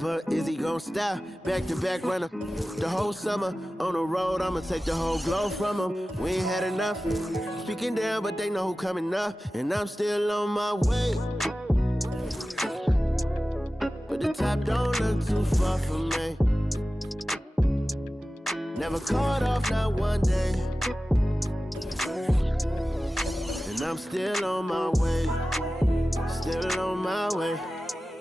but is he gon' stop? Back-to-back runner, the whole summer. On the road, I'ma take the whole globe from him. We ain't had enough. Speaking down, but they know who coming up. And I'm still on my way. But the top don't look too far from me. Never caught off, not one day. And I'm still on my way. Still on my way.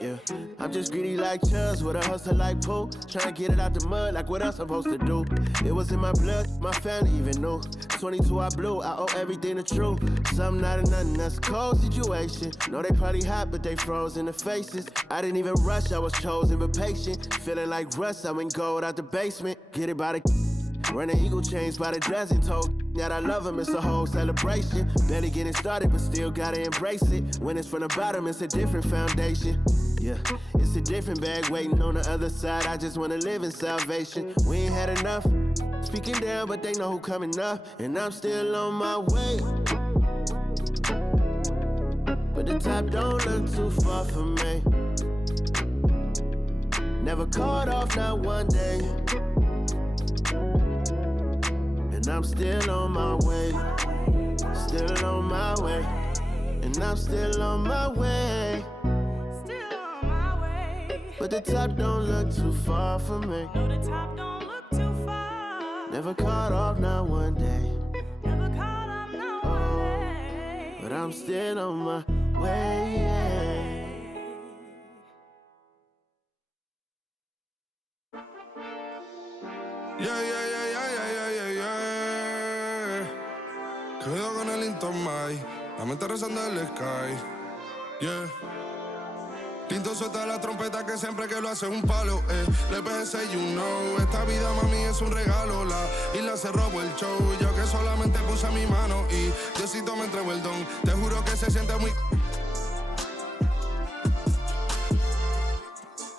Yeah, I'm just greedy like Chuz with a hustle like Pooh. Tryna get it out the mud like what else I'm supposed to do. It was in my blood, my family even knew. 22 I blew, I owe everything to true. Something out of nothing, that's a cold situation. Know they probably hot, but they froze in the faces. I didn't even rush, I was chosen but patient. Feeling like Russ, I went gold out the basement. Get it by the running eagle chains by the dozen. Told that I love him, it's a whole celebration. Barely getting started, but still gotta embrace it. When it's from the bottom, it's a different foundation. Yeah, it's a different bag waiting on the other side. I just wanna live in salvation. We ain't had enough. Speaking down, but they know who coming up. And I'm still on my way. But the top don't look too far from me. Never caught off, not one day. And I'm still on my way. Still on my way. And I'm still on my way. But the top don't look too far from me. No, the top don't look too far. Never caught off, not one day. Never caught off, not one day. But I'm still on my way. Cuidado con el Intomai, la mente rezando el sky. Yeah. Tinto suelta la trompeta que siempre que lo hace es un palo, Le pensé, you know, esta vida mami es un regalo. La isla se robó el show, yo que solamente puse mi mano y Diosito me entregó el don. Te juro que se siente muy...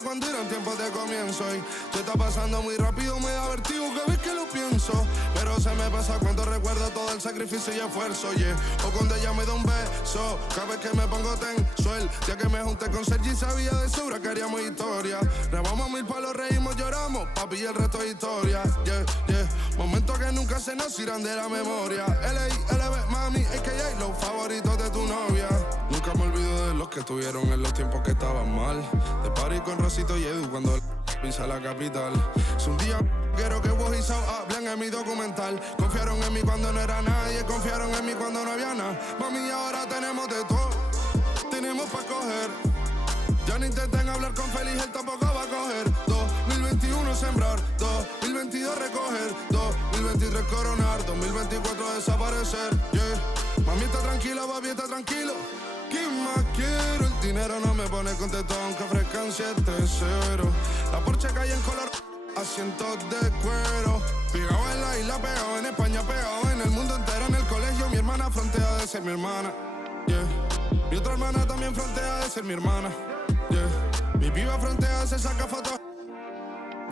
Cuando eran tiempos de comienzo y se está pasando muy rápido, me da vertigo cada vez que lo pienso. Pero se me pasa cuando recuerdo todo el sacrificio y esfuerzo, yeah. O cuando ella me da un beso, cada vez que me pongo tenso. El día que me junté con Sergi sabía de sobra que haríamos historia. Rebamos 1000 palos, reímos, lloramos, papi, y el resto es historia, yeah, yeah. Momentos que nunca se nos irán de la memoria. L.A.L.B. mami, a.k.a. los favoritos de tu novia. Nunca me olvido de los que tuvieron en los tiempos que estaban mal. De party con Rosito y Edu cuando pisa la capital. Es un día quiero que vos y Sao hablen en mi documental. Confiaron en mí cuando no era nadie, confiaron en mí cuando no había nada. Mami, ahora tenemos de todo, tenemos pa' coger. Ya no intenten hablar con Feliz, él tampoco va a coger. 2021 sembrar, 2022 recoger, 2023 coronar, 2024 desaparecer, yeah. Mami está tranquila, papi está tranquilo. ¿Qué más quiero? El dinero no me pone contento aunque ofrezcan 7-0. La Porsche cae en color, asientos de cuero. Pegado en la isla, pegado en España, pegado en el mundo entero. En el colegio mi hermana frontea de ser mi hermana, yeah. Mi otra hermana también frontea de ser mi hermana, yeah. Mi piba frontea, se saca fotos,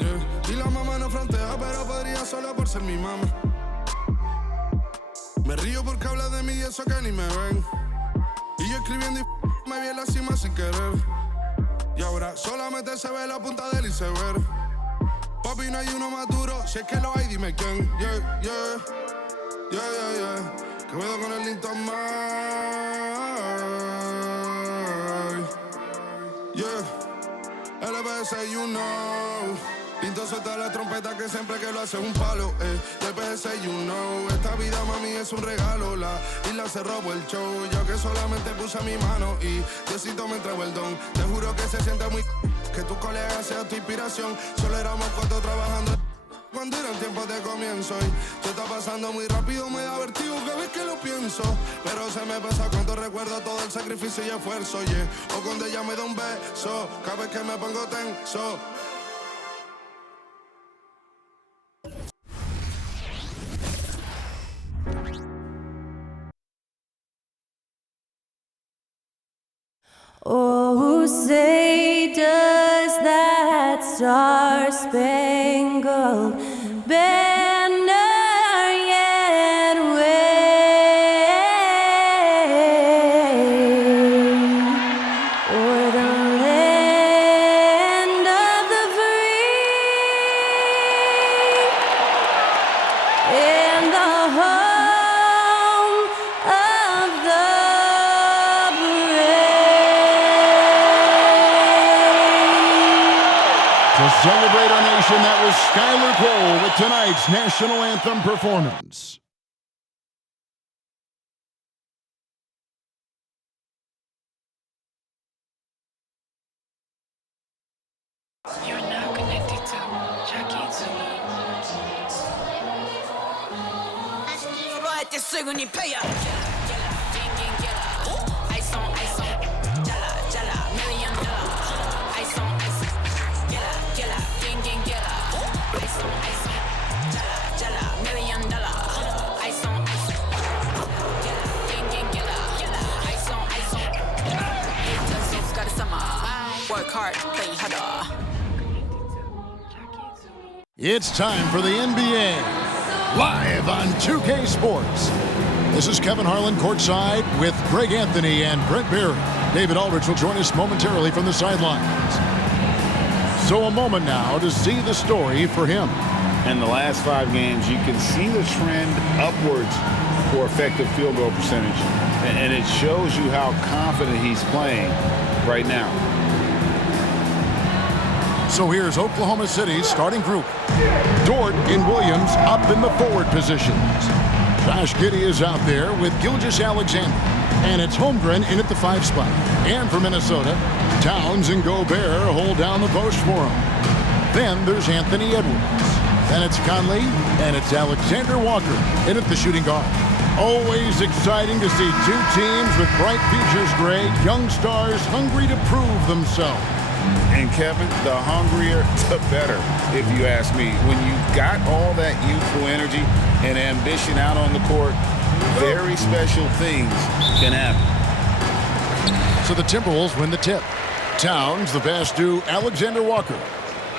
yeah. Y la mamá no frontea, pero podría solo por ser mi mamá. Me río porque habla de mí y eso que ni me ven. Y yo escribiendo y me vi en la cima sin querer. Y ahora solamente se ve la punta del iceberg. Papi, no hay uno más duro, si es que lo hay, dime quién. Yeah, yeah, yeah, yeah, yeah. Que cuido con el Intomai. Yeah, LBS, you know. Pinto suelta la trompeta que siempre que lo hace es un palo, LBS, you know. Esta vida, mami, es un regalo. La isla se robó el show, yo que solamente puse mi mano y Diosito me entregó el don. Te juro que se siente muy... que tu colega sea tu inspiración. Solo éramos 4 trabajando cuando eran tiempos de comienzo y se está pasando muy rápido, me da vertigo cada vez que lo pienso. Pero se me pasa cuando recuerdo todo el sacrificio y esfuerzo, yeah. O cuando ella me da un beso, cada vez que me pongo tenso. Oh, say does that star-spangled banner yet wave o'er the land of To celebrate our nation, that was Skylar Cole with tonight's national anthem performance. You're now connected to Jackie Zulu. Work hard, play harder. It's time for the NBA, live on 2K Sports. This is Kevin Harlan courtside with Greg Anthony and Brent Berry. David Aldridge will join us momentarily from the sidelines. So a moment now to see the story for him. In the last 5 games, you can see the trend upwards for effective field goal percentage. And it shows you how confident he's playing right now. So here's Oklahoma City's starting group. Dort and Williams up in the forward positions. Josh Giddey is out there with Gilgeous-Alexander. And it's Holmgren in at the 5 spot. And for Minnesota, Towns and Gobert hold down the post for him. Then there's Anthony Edwards. Then it's Conley, and it's Alexander Walker in at the shooting guard. Always exciting to see 2 teams with bright futures, Greg. Young stars hungry to prove themselves. And Kevin, the hungrier, the better, if you ask me. When you've got all that youthful energy and ambition out on the court, very special things can happen. So the Timberwolves win the tip. Towns, the pass to Alexander Walker.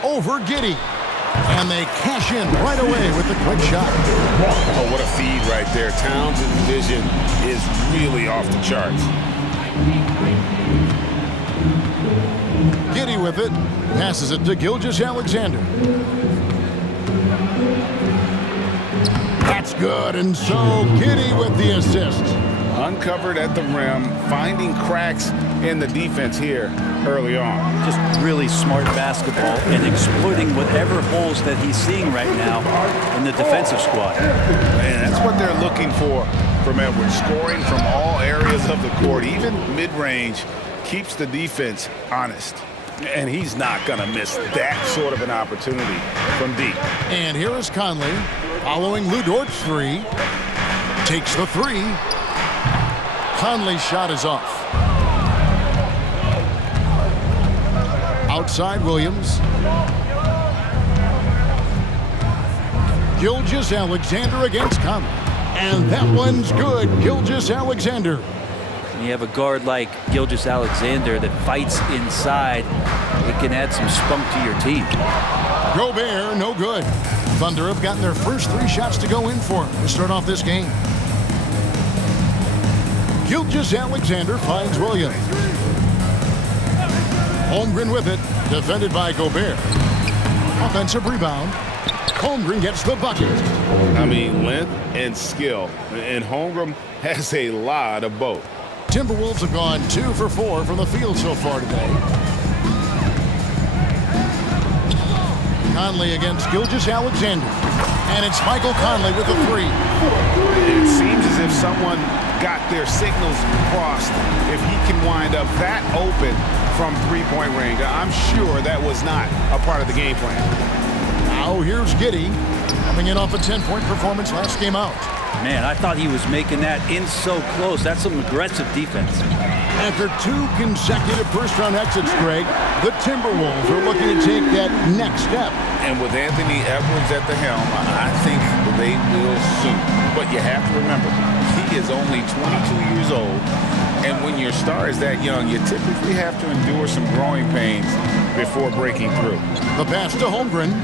Over Giddey. And they cash in right away with the quick shot. Oh, what a feed right there. Towns' vision is really off the charts. Giddey with it. Passes it to Gilgeous-Alexander. That's good, and so Giddey with the assist. Uncovered at the rim, finding cracks in the defense here early on. Just really smart basketball and exploiting whatever holes that he's seeing right now in the defensive squad. And that's what they're looking for from Edwards. Scoring from all areas of the court, even mid-range, keeps the defense honest. And he's not going to miss that sort of an opportunity from deep. And here is Conley following Lou Dort's 3. Takes the 3. Conley's shot is off. Outside Williams. Gilgeous-Alexander against Conley. And that one's good. Gilgeous-Alexander. When you have a guard like Gilgeous-Alexander that fights inside, it can add some spunk to your team. Gobert, no good. Thunder have gotten their first 3 shots to go in for him to start off this game. Gilgeous-Alexander finds Williams. Holmgren with it, defended by Gobert. Offensive rebound. Holmgren gets the bucket. I mean, length and skill. And Holmgren has a lot of both. Timberwolves have gone 2 for 4 from the field so far today. Conley against Gilgeous-Alexander. And it's Michael Conley with a 3. It seems as if someone got their signals crossed. If he can wind up that open from 3-point range, I'm sure that was not a part of the game plan. Now here's Giddey coming in off a 10-point performance last game out. Man, I thought he was making that in so close. That's some aggressive defense. After 2 consecutive first-round exits, Greg, the Timberwolves are looking to take that next step. And with Anthony Edwards at the helm, I think they will soon. But you have to remember, he is only 22 years old. And when your star is that young, you typically have to endure some growing pains before breaking through. The pass to Holmgren.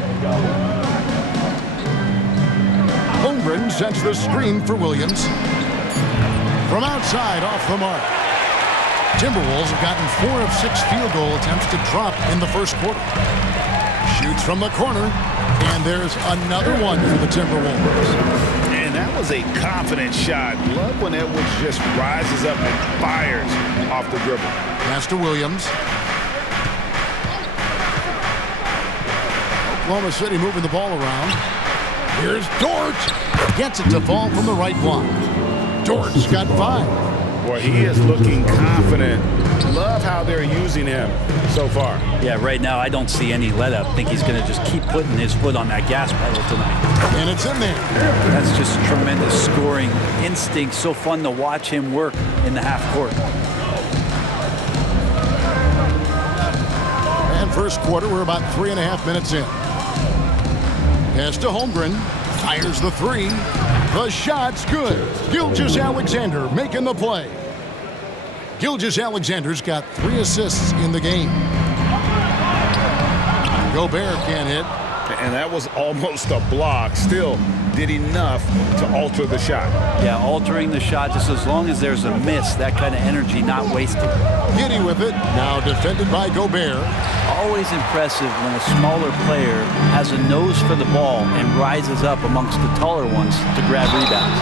Holmgren sets the screen for Williams. From outside, off the mark. Timberwolves have gotten 4 of 6 field goal attempts to drop in the first quarter. Shoots from the corner, and there's another one for the Timberwolves. And that was a confident shot. Love when Edwards just rises up and fires off the dribble. Pass to Williams. Oklahoma City moving the ball around. Here's Dort. Gets it to fall from the right block. Dort's got 5. Boy, he is looking confident. Love how they're using him so far. Yeah, right now I don't see any let up. I think he's going to just keep putting his foot on that gas pedal tonight. And it's in there. That's just tremendous scoring instinct. So fun to watch him work in the half court. And first quarter, we're about 3.5 minutes in. Pass to Holmgren. Fires the 3. The shot's good. Gilgeous-Alexander making the play. Gilgeous-Alexander's got 3 assists in the game. Gobert can't hit. And that was almost a block. Still did enough to alter the shot. Yeah, altering the shot just as long as there's a miss. That kind of energy not wasted. Giddy with it. Now defended by Gobert. Always impressive when a smaller player has a nose for the ball and rises up amongst the taller ones to grab rebounds.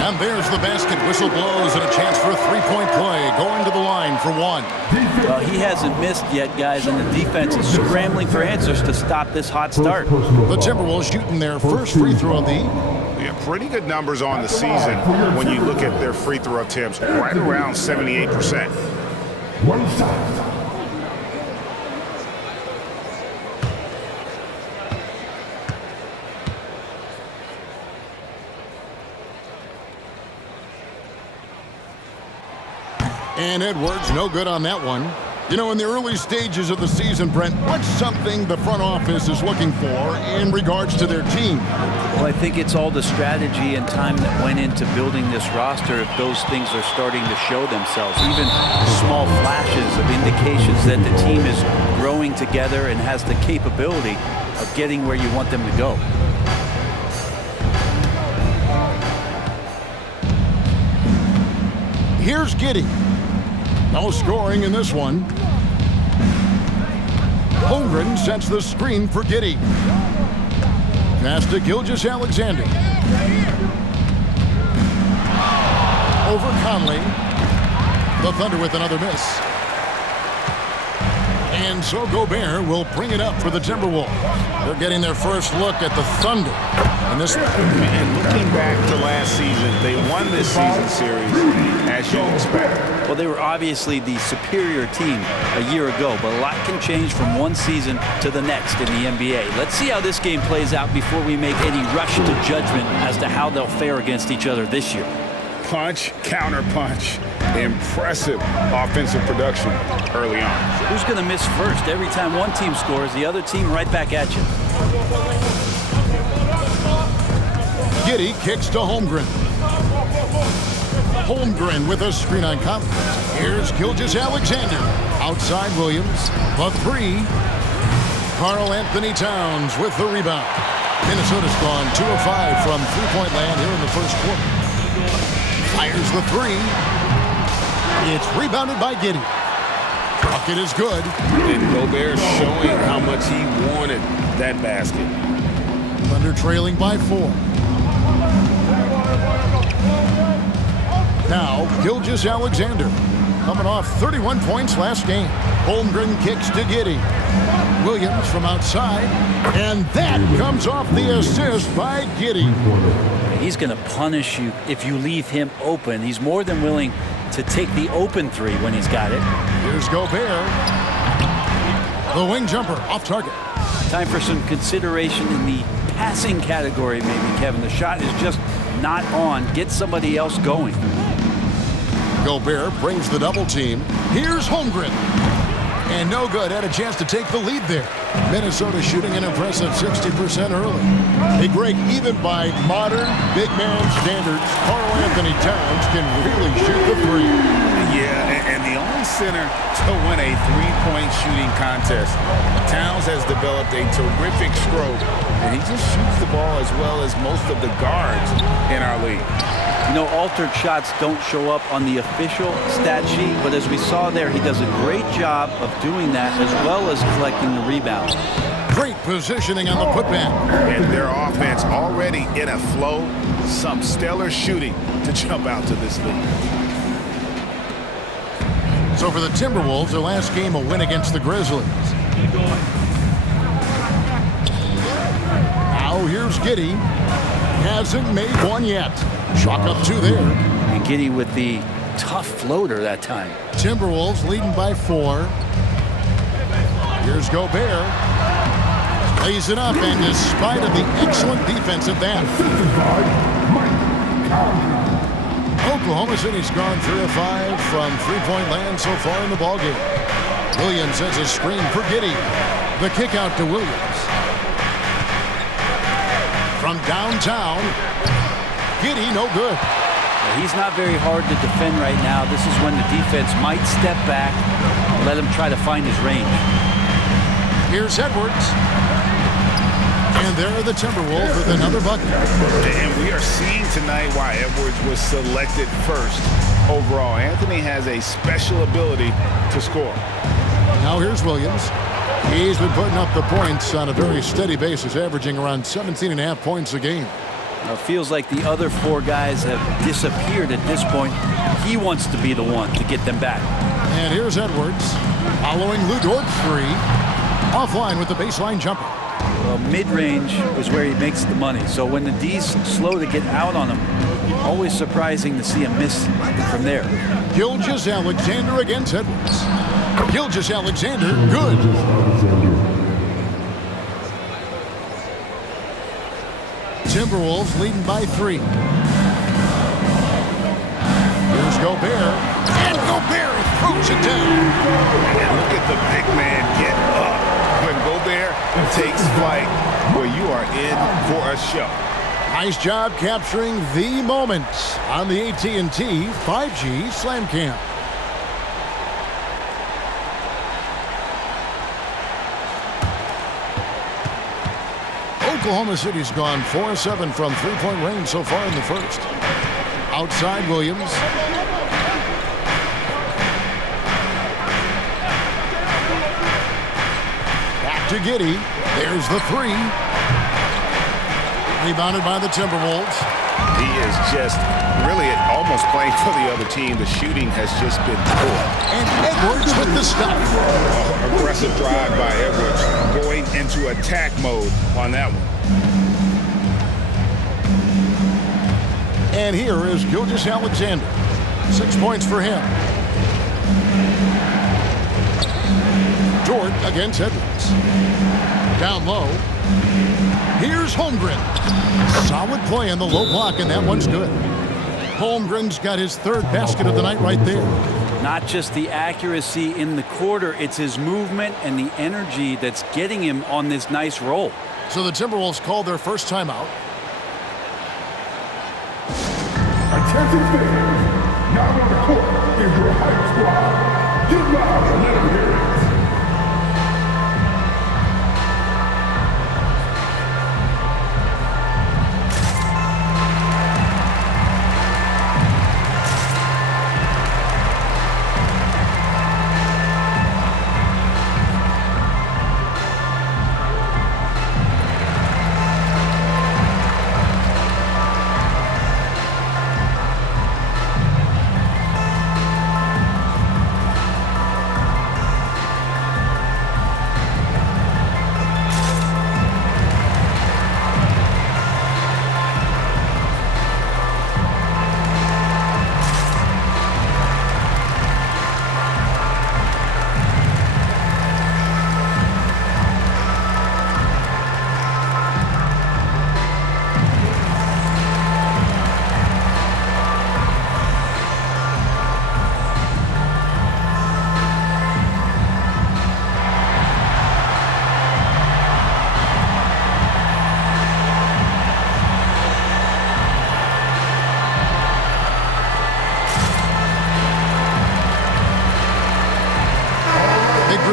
And there's the basket. Whistle blows and a chance for a 3-point play. Going to the line for 1. Well, he hasn't missed yet, guys, and the defense is scrambling for answers to stop this hot start. The Timberwolves shooting their first free throw of the Yeah, pretty good numbers on the season when you look at their free throw attempts, right around 78%. And Edwards, no good on that one. You know, in the early stages of the season, Brent, what's something the front office is looking for in regards to their team? Well, I think it's all the strategy and time that went into building this roster. If those things are starting to show themselves, even small flashes of indications that the team is growing together and has the capability of getting where you want them to go. Here's Giddey. No scoring in this one. Holmgren sets the screen for Giddey. Pass to Gilgeous-Alexander. Over Conley. The Thunder with another miss. And so Gobert will bring it up for the Timberwolves. They're getting their first look at the Thunder in this one. And looking back to last season, they won this season series, as you expect. Well, they were obviously the superior team a year ago, but a lot can change from one season to the next in the NBA. Let's see how this game plays out before we make any rush to judgment as to how they'll fare against each other this year. Punch, counter punch. Impressive offensive production early on. Who's going to miss first? Every time one team scores, the other team right back at you. Giddey kicks to Holmgren. Holmgren with a screen on Conley. Here's Gilgeous-Alexander. Outside Williams. The 3. Karl Anthony Towns with the rebound. Minnesota's gone 2 of 5 from three-point land here in the first quarter. Fires the 3. It's rebounded by Giddey. Bucket is good. And Gobert showing how much he wanted that basket. Thunder trailing by 4. Now, Gilgeous-Alexander coming off 31 points last game. Holmgren kicks to Giddey. Williams from outside. And that comes off the assist by Giddey. He's going to punish you if you leave him open. He's more than willing to take the open 3 when he's got it. Here's Gobert. The wing jumper off target. Time for some consideration in the passing category, maybe, Kevin. The shot is just not on. Get somebody else going. Gobert brings the double team. Here's Holmgren. And no good. Had a chance to take the lead there. Minnesota shooting an impressive 60% early. Hey, Greg, even by modern big man standards, Karl Anthony Towns can really shoot the 3. Yeah, and the only center to win a three-point shooting contest. Towns has developed a terrific stroke, and he just shoots the ball as well as most of the guards in our league. You know, altered shots don't show up on the official stat sheet, but as we saw there, he does a great job of doing that as well as collecting the rebound. Great positioning on the putback. And their offense already in a flow. Some stellar shooting to jump out to this lead. So for the Timberwolves, their last game a win against the Grizzlies. here's Giddey. Hasn't made one yet. Chalk up 2 there. And Giddey with the tough floater that time. Timberwolves leading by 4. Here's Gobert. Lays it up, and despite of the excellent defense at that, Oklahoma City's gone 3 of 5 from three-point land so far in the ballgame. Williams has a screen for Giddey. The kick out to Williams. From downtown, Giddey no good. He's not very hard to defend right now. This is when the defense might step back and let him try to find his range. Here's Edwards. And there are the Timberwolves with another bucket. And we are seeing tonight why Edwards was selected first overall. Anthony has a special ability to score. Now here's Williams. He's been putting up the points on a very steady basis, averaging around 17.5 points a game. Now it feels like the other 4 guys have disappeared at this point. He wants to be the one to get them back. And here's Edwards following Dort 3. Offline with the baseline jumper. Well, mid-range is where he makes the money. So when the D's slow to get out on him, always surprising to see him miss from there. Gilgeous-Alexander against Edwards. Gilgeous-Alexander, good. Timberwolves leading by 3. Here's Gobert. And Gobert throws it down. And look at the big man get up. When Gobert takes flight, boy, you are in for a show. Nice job capturing the moment on the AT&T 5G Slam Cam. Oklahoma City's gone 4-7 from three-point range so far in the first. Outside Williams. Back to Giddey. There's the 3. Rebounded by the Timberwolves. He is just really almost playing for the other team. The shooting has just been poor. And Edwards with the stop. Aggressive drive by Edwards, going into attack mode on that one. And here is Gilgeous-Alexander. 6 points for him. Dort against Edwards. Down low. Here's Holmgren. Solid play on the low block, and that one's good. Holmgren's got his 3rd basket of the night right there. Not just the accuracy in the quarter, it's his movement and the energy that's getting him on this nice roll. So the Timberwolves called their first timeout. Attention fans, now on the court is your hype squad. Get loud and let them hear it.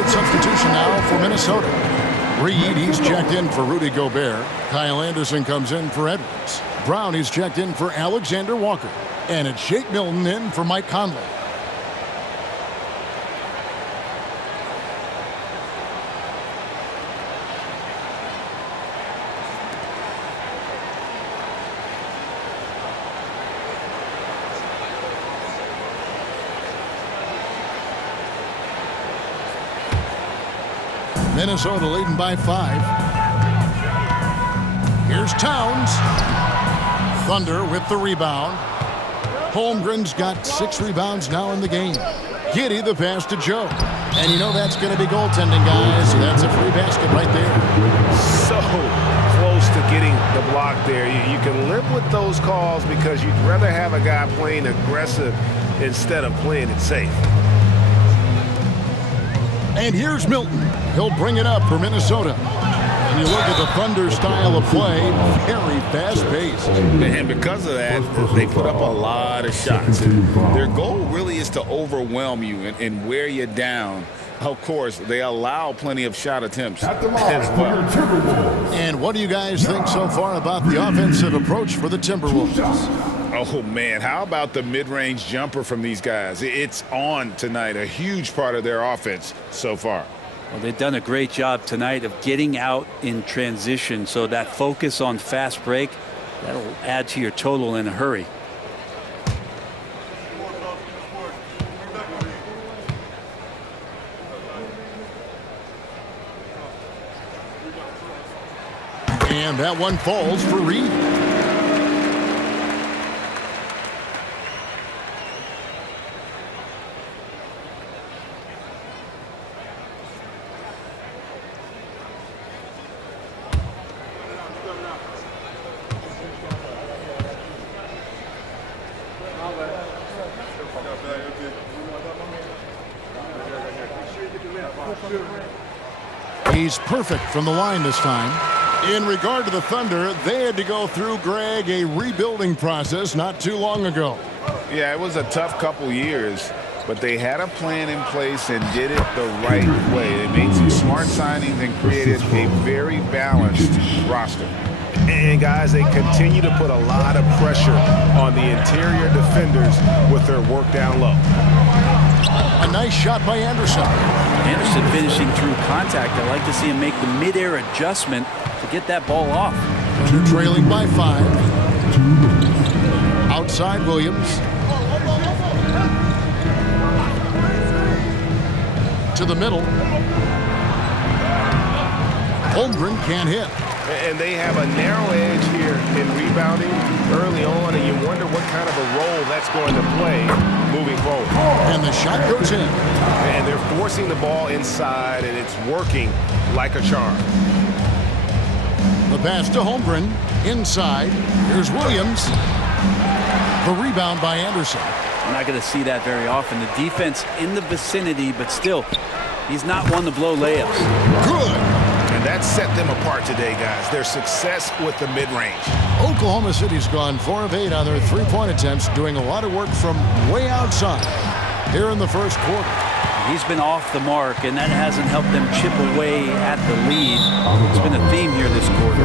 Substitution now for Minnesota. Reed, he's checked in for Rudy Gobert. Kyle Anderson comes in for Edwards. Brown, he's checked in for Alexander Walker. And it's Shake Milton in for Mike Conley. Minnesota leading by 5. Here's Towns. Thunder with the rebound. Holmgren's got 6 rebounds now in the game. Giddey the pass to Joe. And you know that's going to be goaltending, guys. So that's a free basket right there. So close to getting the block there. You can live with those calls because you'd rather have a guy playing aggressive instead of playing it safe. And here's Milton. He'll bring it up for Minnesota. And you look at the Thunder style of play, very fast-paced. And because of that, they put up a lot of shots. And their goal really is to overwhelm you and wear you down. Of course, they allow plenty of shot attempts as well. And what do you guys think so far about the offensive approach for the Timberwolves? Oh, man, how about the mid-range jumper from these guys? It's on tonight, a huge part of their offense so far. Well, they've done a great job tonight of getting out in transition, so that focus on fast break, that'll add to your total in a hurry. And that one falls for Reed. He's perfect from the line this time. In regard to the Thunder, they had to go through, Greg, a rebuilding process not too long ago. Yeah, it was a tough couple years, but they had a plan in place and did it the right way. They made some smart signings and created a very balanced roster. And guys, they continue to put a lot of pressure on the interior defenders with their work down low. A nice shot by Anderson. Anderson finishing through contact. I like to see him make the mid-air adjustment to get that ball off. They're trailing by 5. Outside Williams. To the middle. Holmgren can't hit. And they have a narrow edge here in rebounding early on, and you wonder what kind of a role that's going to play moving forward. And the shot goes in. And they're forcing the ball inside, and it's working like a charm. The pass to Holmgren. Inside. Here's Williams. The rebound by Anderson. We're not going to see that very often. The defense in the vicinity, but still, he's not one to blow layups. Good. And that set them apart today, guys. Their success with the mid-range. Oklahoma City's gone 4 of 8 on their 3-point attempts, doing a lot of work from way outside here in the first quarter. He's been off the mark, and that hasn't helped them chip away at the lead. It's been a theme here this quarter.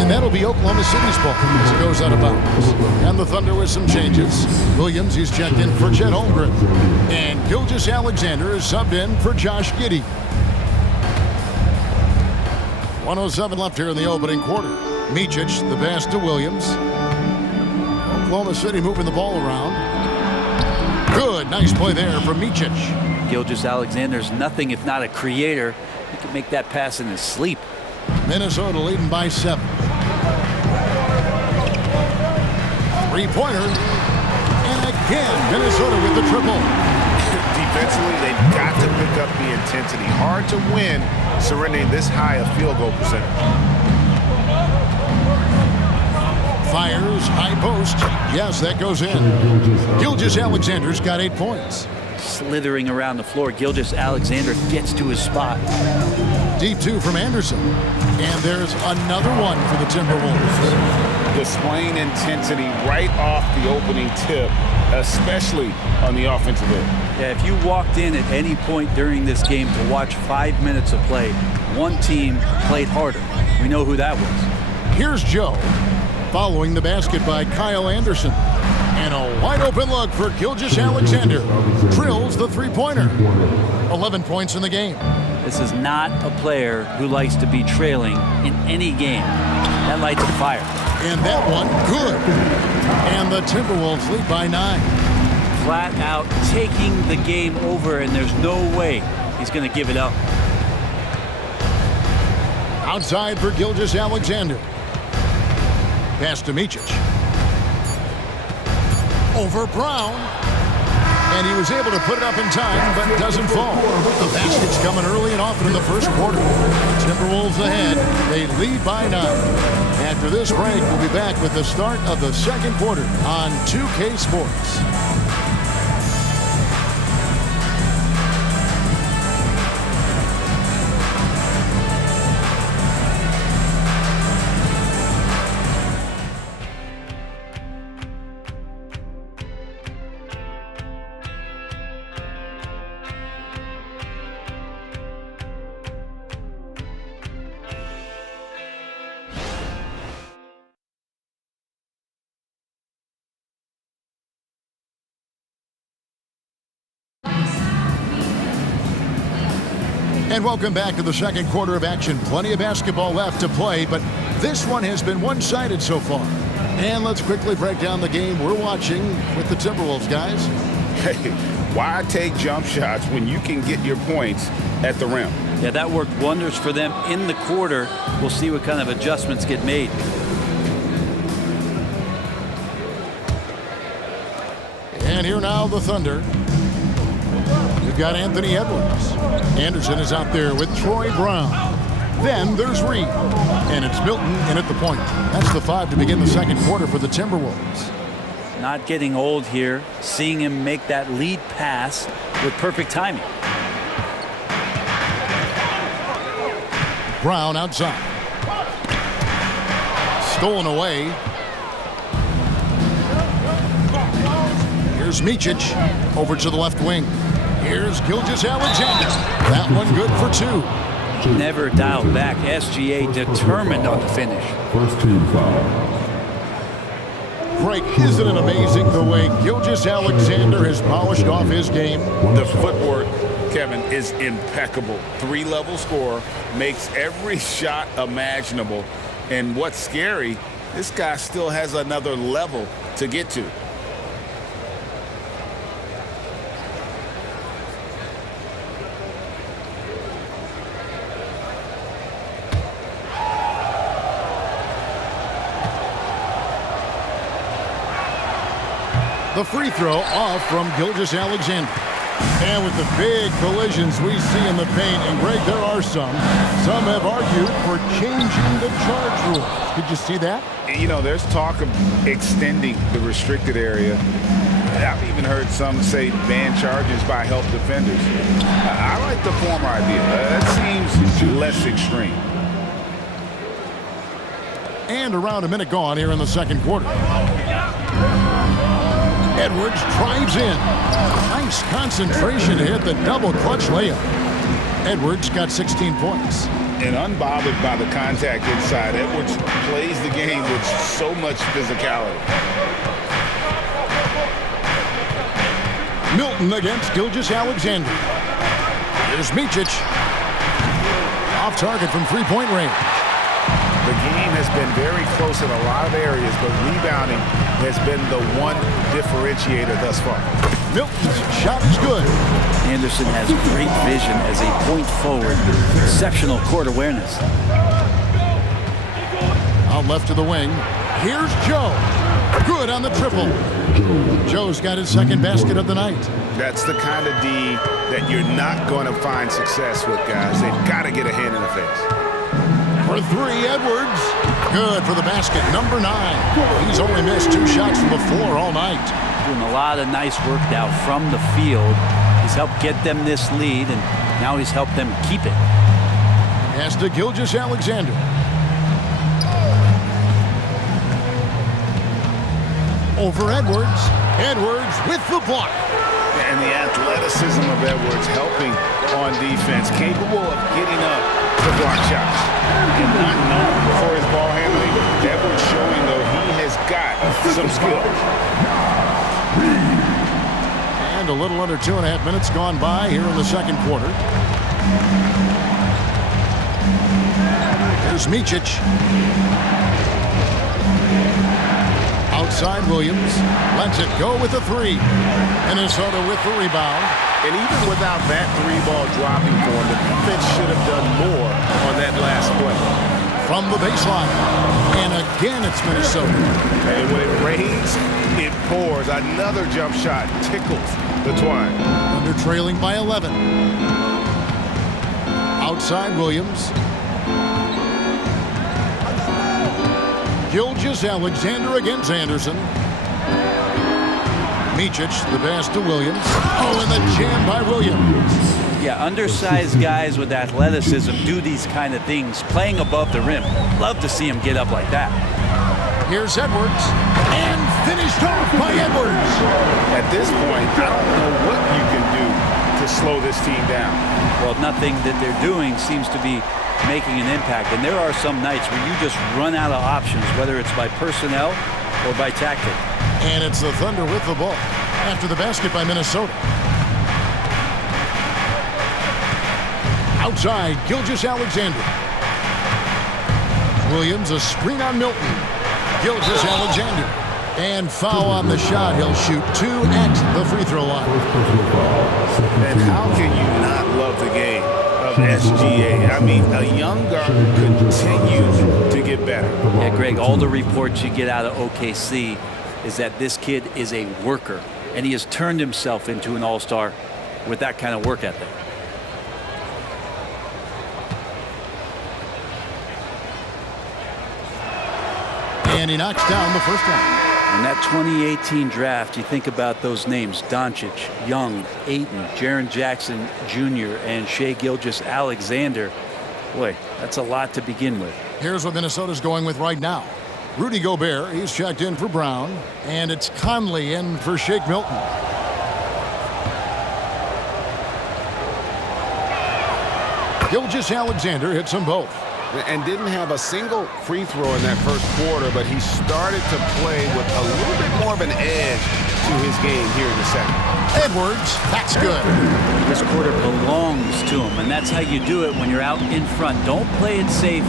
And that'll be Oklahoma City's ball as it goes out of bounds. And the Thunder with some changes. Williams, he's checked in for Chet Holmgren. And Gilgeous-Alexander is subbed in for Josh Giddey. 1:07 left here in the opening quarter. Micic, the pass to Williams. Oklahoma City moving the ball around. Good, nice play there from Micic. Gilgeous-Alexander's nothing if not a creator. He can make that pass in his sleep. Minnesota leading by 7. 3-pointer. And again, Minnesota with the triple. Defensively, they've got to pick up the intensity. Hard to win surrendering this high a field goal percentage. Fires, high post. Yes, that goes in. Gilgeous-Alexander's got 8 points. Slithering around the floor, Gilgeous-Alexander gets to his spot. Deep 2 from Anderson. And there's another one for the Timberwolves. Displaying intensity right off the opening tip, especially on the offensive end. Yeah, if you walked in at any point during this game to watch 5 minutes of play, one team played harder. We know who that was. Here's Joe, following the basket by Kyle Anderson. And a wide open look for Gilgeous-Alexander. Drills the 3-pointer. 11 points in the game. This is not a player who likes to be trailing in any game. That lights a fire. And that one, good. And the Timberwolves lead by 9. Flat out taking the game over, and there's no way he's going to give it up. Outside for Gilgeous-Alexander. Pass to Micic. Over Brown. And he was able to put it up in time, but doesn't fall. The basket's coming early and often in the first quarter. Timberwolves ahead. They lead by 9. After this break, we'll be back with the start of the second quarter on 2K Sports. And welcome back to the second quarter of action. Plenty of basketball left to play, but this one has been one-sided so far. And let's quickly break down the game we're watching with the Timberwolves, guys. Hey, why take jump shots when you can get your points at the rim? Yeah, that worked wonders for them in the quarter. We'll see what kind of adjustments get made. And here now the Thunder. We've got Anthony Edwards. Anderson is out there with Troy Brown. Then there's Reed. And it's Milton in at the point. That's the 5 to begin the second quarter for the Timberwolves. Not getting old here. Seeing him make that lead pass with perfect timing. Brown outside. Stolen away. Here's Micic over to the left wing. Here's Gilgeous-Alexander. That one good for 2. Never dialed back. SGA determined on the finish. First team foul. Frank, isn't it amazing the way Gilgeous-Alexander has polished off his game? The footwork, Kevin, is impeccable. 3-level scorer, makes every shot imaginable. And what's scary, this guy still has another level to get to. The free throw off from Gilgeous-Alexander. And with the big collisions we see in the paint, and Greg, there are some have argued for changing the charge rules. Did you see that? You know, there's talk of extending the restricted area. I've even heard some say ban charges by help defenders. I like the former idea. That seems less extreme. And around a minute gone here in the second quarter. Edwards drives in. Nice concentration to hit the double clutch layup. Edwards got 16 points. And unbothered by the contact inside, Edwards plays the game with so much physicality. Milton against Gilgeous-Alexander. Here's Micic. Off target from three-point range. The game has been very close in a lot of areas, but rebounding has been the one differentiator thus far. Milton's shot is good. Anderson has great vision as a point forward. Exceptional court awareness. Out left to the wing. Here's Joe. Good on the triple. Joe's got his second basket of the night. That's the kind of D that you're not going to find success with, guys. They've got to get a hand in the face. For 3, Edwards. Good for the basket, number 9. He's only missed 2 shots from the floor all night. Doing a lot of nice work now from the field. He's helped get them this lead, and now he's helped them keep it. Pass to Gilgeous-Alexander. Over Edwards. Edwards with the block. And the athleticism of Edwards helping on defense, capable of getting up to block shots. And not known for his ball handling, Edwards showing, though, he has got some skill. And a little under 2.5 minutes gone by here in the second quarter. Here's Micic. Outside Williams. Lets it go with a 3. Minnesota with the rebound. And even without that 3-ball dropping for him, the defense should have done more on that last play. From the baseline. And a again, it's Minnesota. And when it rains, it pours. Another jump shot tickles the twine. Thunder trailing by 11. Outside Williams. Gilgeous-Alexander against Anderson. Micic, the pass to Williams. Oh, and the jam by Williams. Yeah, undersized guys with athleticism do these kind of things, playing above the rim. Love to see him get up like that. Here's Edwards, and finished off by Edwards. At this point, I don't know what you can do to slow this team down. Well, nothing that they're doing seems to be making an impact. And there are some nights where you just run out of options, whether it's by personnel or by tactic. And it's the Thunder with the ball after the basket by Minnesota. Outside, Gilgeous-Alexander. Williams, a screen on Milton. Gilgeous-Alexander. And foul on the shot. He'll shoot 2 at the free throw line. And how can you not love the game of SGA? I mean, a young guard who continues to get better. Yeah, Greg, all the reports you get out of OKC is that this kid is a worker, and he has turned himself into an all-star with that kind of work ethic. And he knocks down the first one. In that 2018 draft, you think about those names: Doncic, Young, Ayton, Jaren Jackson Jr., and Shai Gilgeous-Alexander. Boy, that's a lot to begin with. Here's what Minnesota's going with right now. Rudy Gobert, he's checked in for Brown, and it's Conley in for Shake Milton. Gilgeous-Alexander hits them both. And didn't have a single free throw in that first quarter, but he started to play with a little bit more of an edge to his game here in the second. Edwards, that's good. This quarter belongs to him, and that's how you do it when you're out in front. Don't play it safe.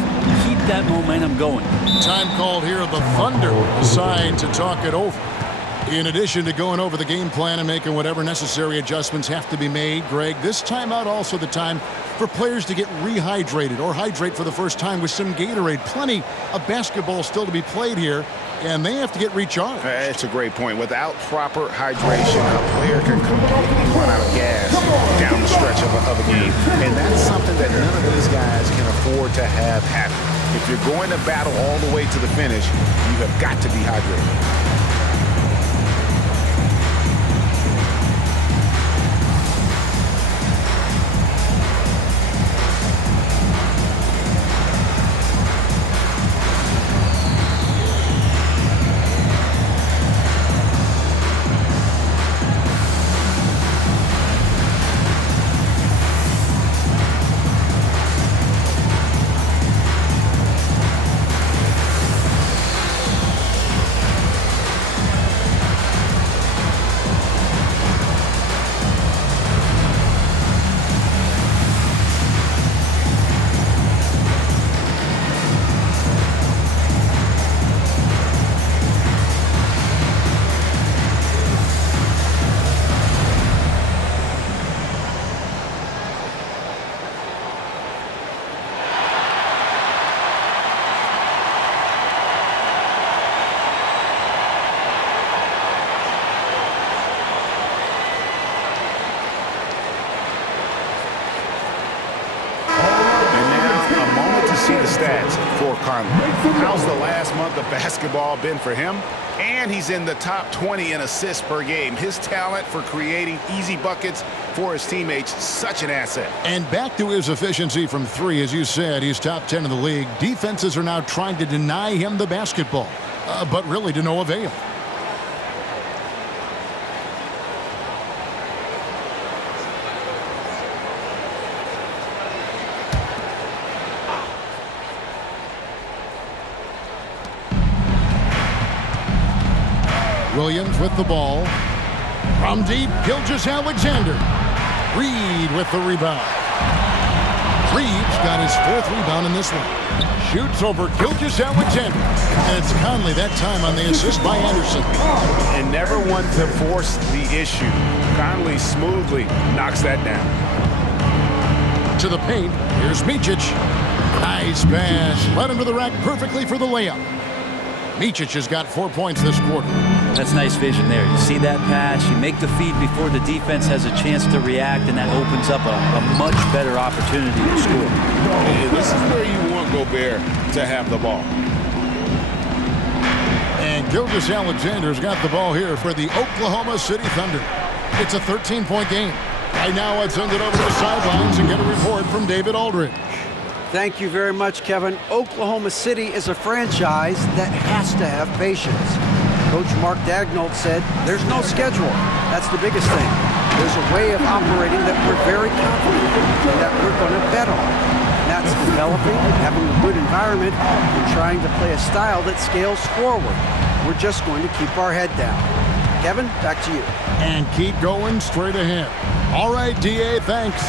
Keep that momentum going. Time called here. The Thunder decide to talk it over. In addition to going over the game plan and making whatever necessary adjustments have to be made, Greg, this timeout also the time for players to get rehydrated or hydrate for the first time with some Gatorade. Plenty of basketball still to be played here, and they have to get recharged. That's a great point. Without proper hydration, a player can completely run out of gas down the stretch of a game. And that's something that none of these guys can afford to have happen. If you're going to battle all the way to the finish, you have got to be hydrated. See the stats for Conley. How's the last month of basketball been for him? And he's in the top 20 in assists per game. His talent for creating easy buckets for his teammates, such an asset. And back to his efficiency from three, as you said, he's top 10 in the league. Defenses are now trying to deny him the basketball, but really to no avail. Williams with the ball. From deep, Gilgeous-Alexander. Reed with the rebound. Reed's got his fourth rebound in this one. Shoots over Gilgeous-Alexander. And it's Conley that time on the assist by Anderson. And never one to force the issue. Conley smoothly knocks that down. To the paint, here's Micic. Nice pass. Led him to the rack perfectly for the layup. Micic has got 4 points this quarter. That's nice vision there. You see that pass, you make the feed before the defense has a chance to react, and that opens up a much better opportunity to score. Hey, this is where you want Gobert to have the ball. And Gilgeous-Alexander's got the ball here for the Oklahoma City Thunder. It's a 13-point game. Right now, let's send it over to the sidelines and get a report from David Aldridge. Thank you very much, Kevin. Oklahoma City is a franchise that has to have patience. Coach Mark Daigneault said, there's no schedule. That's the biggest thing. There's a way of operating that we're very confident in, that we're going to bet on. And that's developing, having a good environment, and trying to play a style that scales forward. We're just going to keep our head down. Kevin, back to you. And keep going straight ahead. All right, D.A., thanks.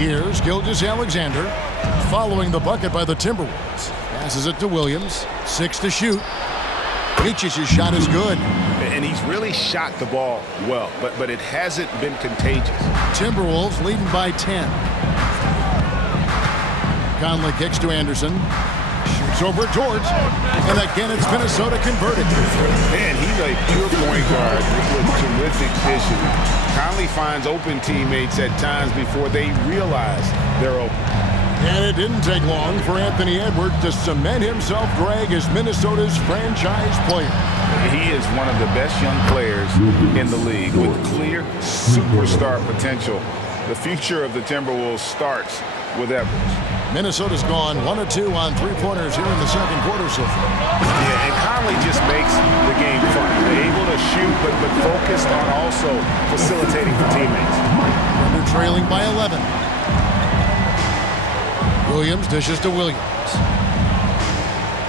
Here's Gilgeous-Alexander. Following the bucket by the Timberwolves. Passes it to Williams. 6 to shoot. Micic's shot is good. And he's really shot the ball well, but it hasn't been contagious. Timberwolves leading by 10. Conley kicks to Anderson. Shoots over Dort. And again, it's Minnesota converted. Man, he's a pure point guard with terrific vision. Conley finds open teammates at times before they realize they're open. And it didn't take long for Anthony Edwards to cement himself, Greg, as Minnesota's franchise player. He is one of the best young players in the league with clear superstar potential. The future of the Timberwolves starts with Edwards. Minnesota's gone 1 of 2 on three-pointers here in the second quarter so far. Yeah, and Conley just makes the game fun. They're able to shoot, but focused on also facilitating for teammates. They're trailing by 11. Williams dishes to Williams.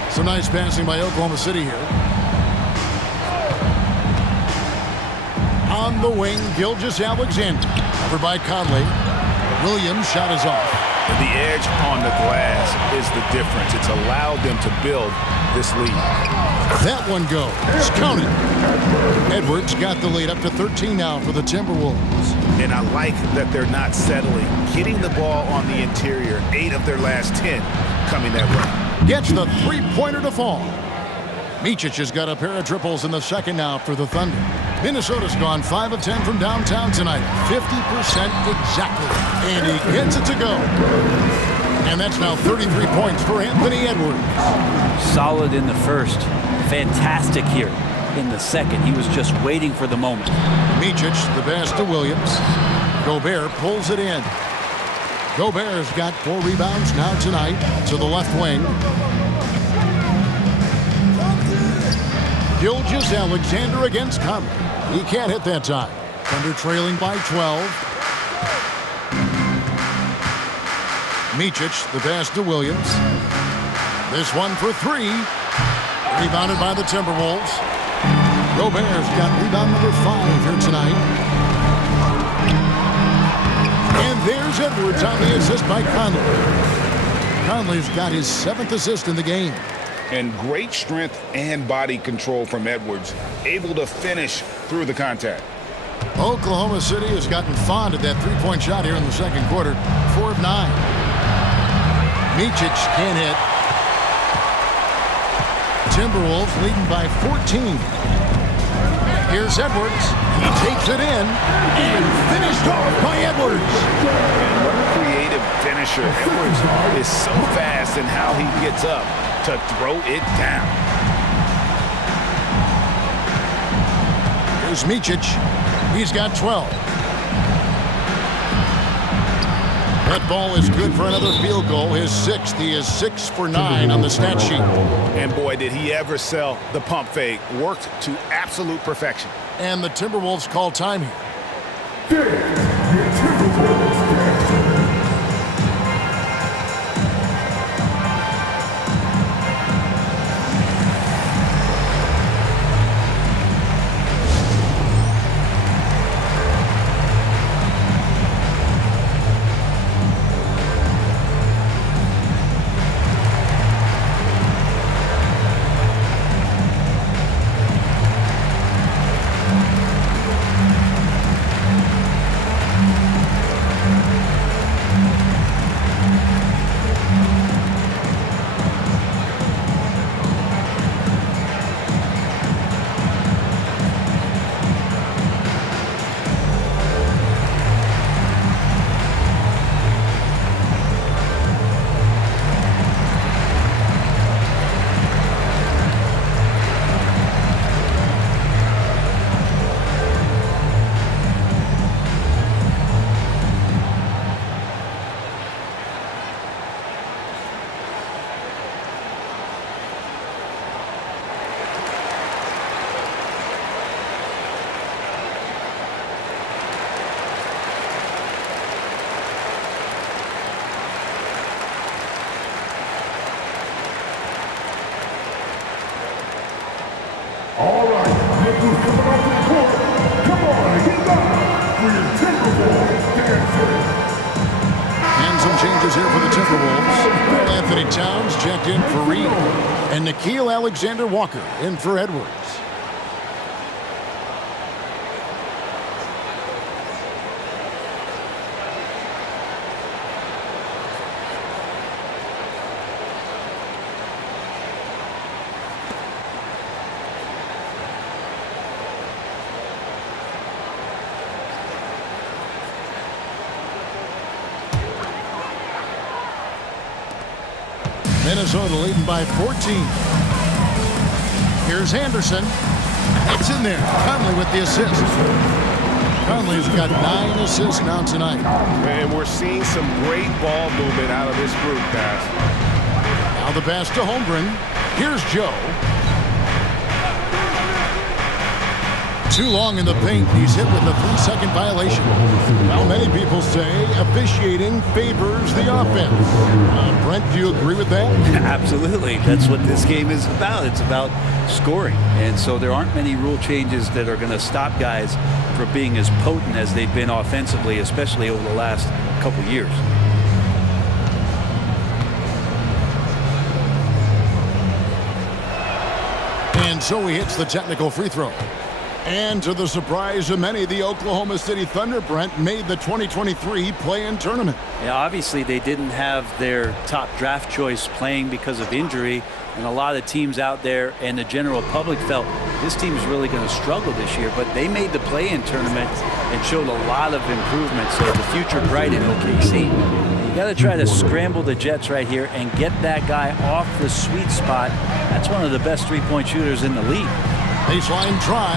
Some nice passing by Oklahoma City here. On the wing, Gilgeous-Alexander. Covered by Conley. Williams' shot is off. The edge on the glass is the difference. It's allowed them to build this lead. That one goes. Counted. Edwards got the lead up to 13 now for the Timberwolves. And I like that they're not settling. Getting the ball on the interior, 8 of their last 10 coming that way. Gets the three-pointer to fall. Micic has got a pair of triples in the second now for the Thunder. Minnesota's gone 5 of 10 from downtown tonight. 50% exactly. And he gets it to go. And that's now 33 points for Anthony Edwards. Solid in the first. Fantastic here in the second. He was just waiting for the moment. Micic, the pass to Williams. Gobert pulls it in. Gobert's got 4 rebounds now tonight to the left wing. Gilgeous-Alexander against Conley. He can't hit that time. Thunder trailing by 12. Micic, the pass to Williams. This one for 3. Rebounded by the Timberwolves. Gobert's got rebound number 5 here tonight. And there's Edwards on the assist by Conley. Conley's got his 7th assist in the game. And great strength and body control from Edwards, able to finish through the contact. Oklahoma City has gotten fond of that three-point shot here in the second quarter. 4 of 9. Micic can't hit. Timberwolves leading by 14. Here's Edwards. He takes it in and finished off by Edwards. And what a creative finisher. Edwards is so fast in how he gets up to throw it down. Here's Micic. He's got 12. That ball is good for another field goal. His 6th. He is 6 for 9 on the stat sheet. And boy, did he ever sell the pump fake. Worked to absolute perfection. And the Timberwolves call time here. who's coming onto the court. Come on, get live for your Timberwolves dancers. And some changes here for the Timberwolves. Well, Anthony Towns checked in for Reed. And Nickeil Alexander-Walker in for Edwards. Minnesota leading by 14. Here's Anderson. It's in there. Conley with the assist. Conley's got 9 assists now tonight. And we're seeing some great ball movement out of this group, guys. Now the pass to Holmgren. Here's Joe. Too long in the paint. He's hit with a 3-second violation. Now many people say officiating favors the offense. Brent, do you agree with that? Absolutely. That's what this game is about. It's about scoring. And so there aren't many rule changes that are going to stop guys from being as potent as they've been offensively, especially over the last couple years. And so he hits the technical free throw. And to the surprise of many, the Oklahoma City Thunder, Brent, made the 2023 play-in tournament. Yeah, obviously they didn't have their top draft choice playing because of injury, and a lot of teams out there and the general public felt this team's really going to struggle this year, but they made the play-in tournament and showed a lot of improvement, so the future bright in OKC. You got to try to scramble the Jets right here and get that guy off the sweet spot. That's one of the best three-point shooters in the league. Baseline try,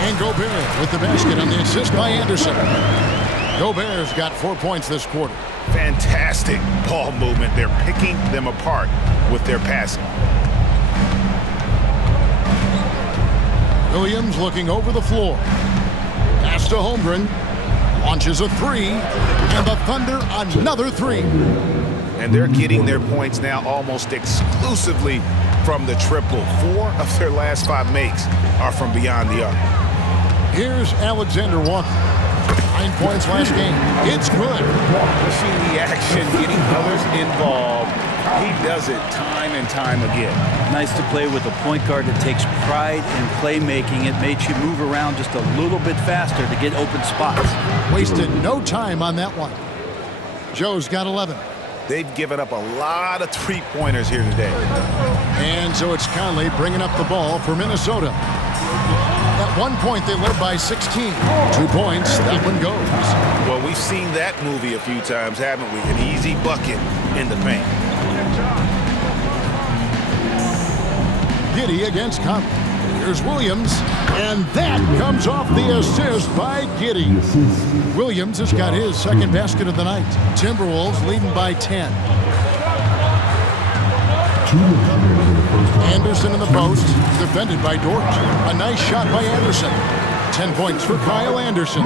and Gobert with the basket on the assist by Anderson. Gobert's got 4 points this quarter. Fantastic ball movement. They're picking them apart with their passing. Williams looking over the floor. Pass to Holmgren. Launches a three, and the Thunder another three. And they're getting their points now almost exclusively from the triple. 4 of their last 5 makes are from beyond the arc. Here's Alexander Walker. 9 points last game. It's good. Pushing the action, getting others involved. He does it time and time again. Nice to play with a point guard that takes pride in playmaking. It makes you move around just a little bit faster to get open spots. Wasted no time on that one. Joe's got 11. They've given up a lot of three-pointers here today. And so it's Conley bringing up the ball for Minnesota. At one point, they led by 16. 2 points, that one goes. Well, we've seen that movie a few times, haven't we? An easy bucket in the paint. Giddey against Conley. Here's Williams, and that comes off the assist by Giddey. Williams has got his second basket of the night. Timberwolves leading by 10. Anderson in the post, defended by Dort. A nice shot by Anderson. 10 points for Kyle Anderson.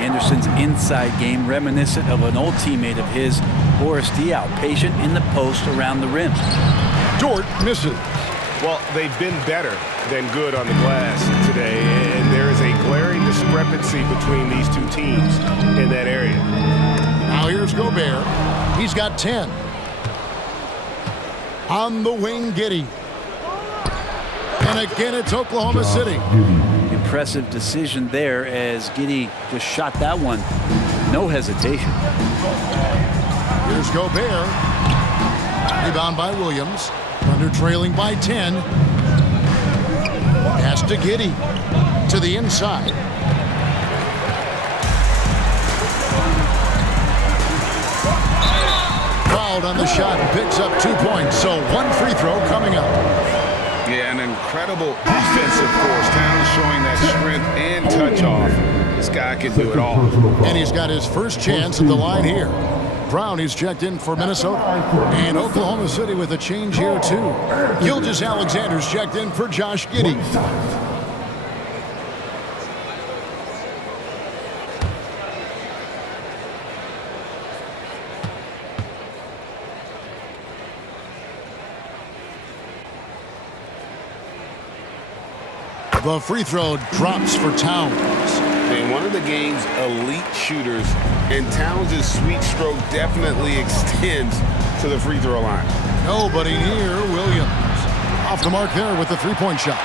Anderson's inside game reminiscent of an old teammate of his, Boris Diaw, patient in the post around the rim. Dort misses. Well, they've been better than good on the glass today, and there is a glaring discrepancy between these two teams in that area. Now here's Gobert. He's got 10. On the wing, Giddey. And again, it's Oklahoma City. Impressive decision there as Giddey just shot that one. No hesitation. Here's Gobert. Rebound by Williams. Thunder trailing by 10. Pass to Giddey. To the inside. Fouled on the shot. Picks up 2 points. So 1 free throw coming up. Yeah, an incredible offensive force. Towns showing that strength and touch off. This guy can do it all. And he's got his first chance at the line here. Brown, he's checked in for Minnesota. And Oklahoma City with a change here, too. Gilgeous-Alexander's checked in for Josh Giddey. The free throw drops for Towns. And one of the game's elite shooters, and Towns' sweet stroke definitely extends to the free throw line. Nobody near Williams. Off the mark there with the three-point shot.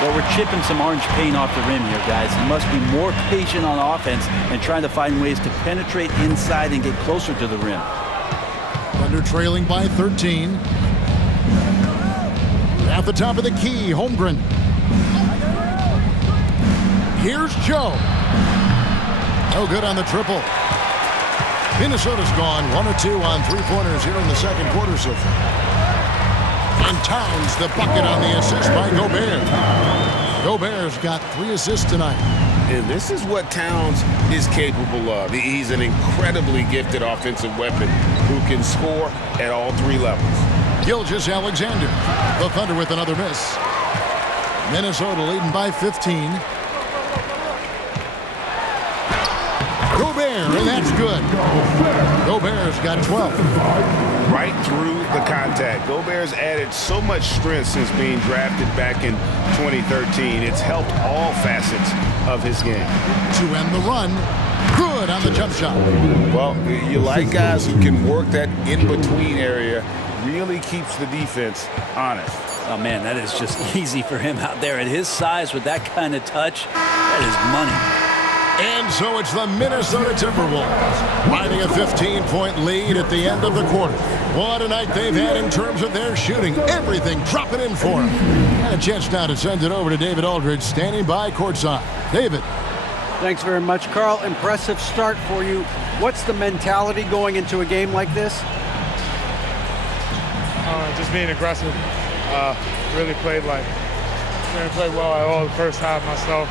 Well, we're chipping some orange paint off the rim here, guys. He must be more patient on offense and trying to find ways to penetrate inside and get closer to the rim. Thunder trailing by 13. At the top of the key, Holmgren. Here's Joe. No good on the triple. Minnesota's gone 1 or 2 on three-pointers here in the second quarter so far. And Towns the bucket on the assist by Gobert. Gobert's got 3 assists tonight. And this is what Towns is capable of. He's an incredibly gifted offensive weapon who can score at all 3 levels. Gilgeous-Alexander. The Thunder with another miss. Minnesota leading by 15. Gobert, and that's good. Gobert's got 12. Right through the contact. Gobert's added so much strength since being drafted back in 2013. It's helped all facets of his game. To end the run, good on the jump shot. Well, you like guys who can work that in-between area, really keeps the defense honest. Oh, man, that is just easy for him out there. At his size with that kind of touch, that is money. And so it's the Minnesota Timberwolves riding a 15-point lead at the end of the quarter. What a night they've had in terms of their shooting. Everything dropping in for them. And a chance now to send it over to David Aldridge, standing by courtside. David. Thanks very much, Carl. Impressive start for you. What's the mentality going into a game like this? Just being aggressive. Really played well at all the first half myself.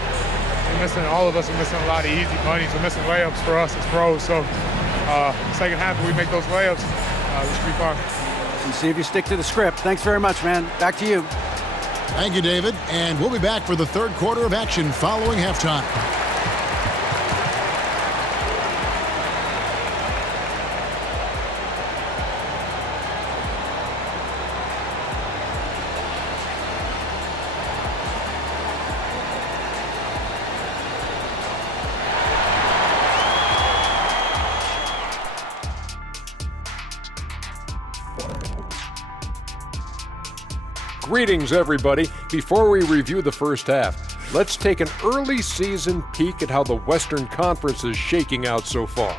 All of us are missing a lot of easy bunnies. We're missing layups for us as pros. So second half, if we make those layups, it should be fun. And see if you stick to the script. Thanks very much, man. Back to you. Thank you, David. And we'll be back for the third quarter of action following halftime. Greetings, everybody. Before we review the first half, let's take an early season peek at how the Western Conference is shaking out so far.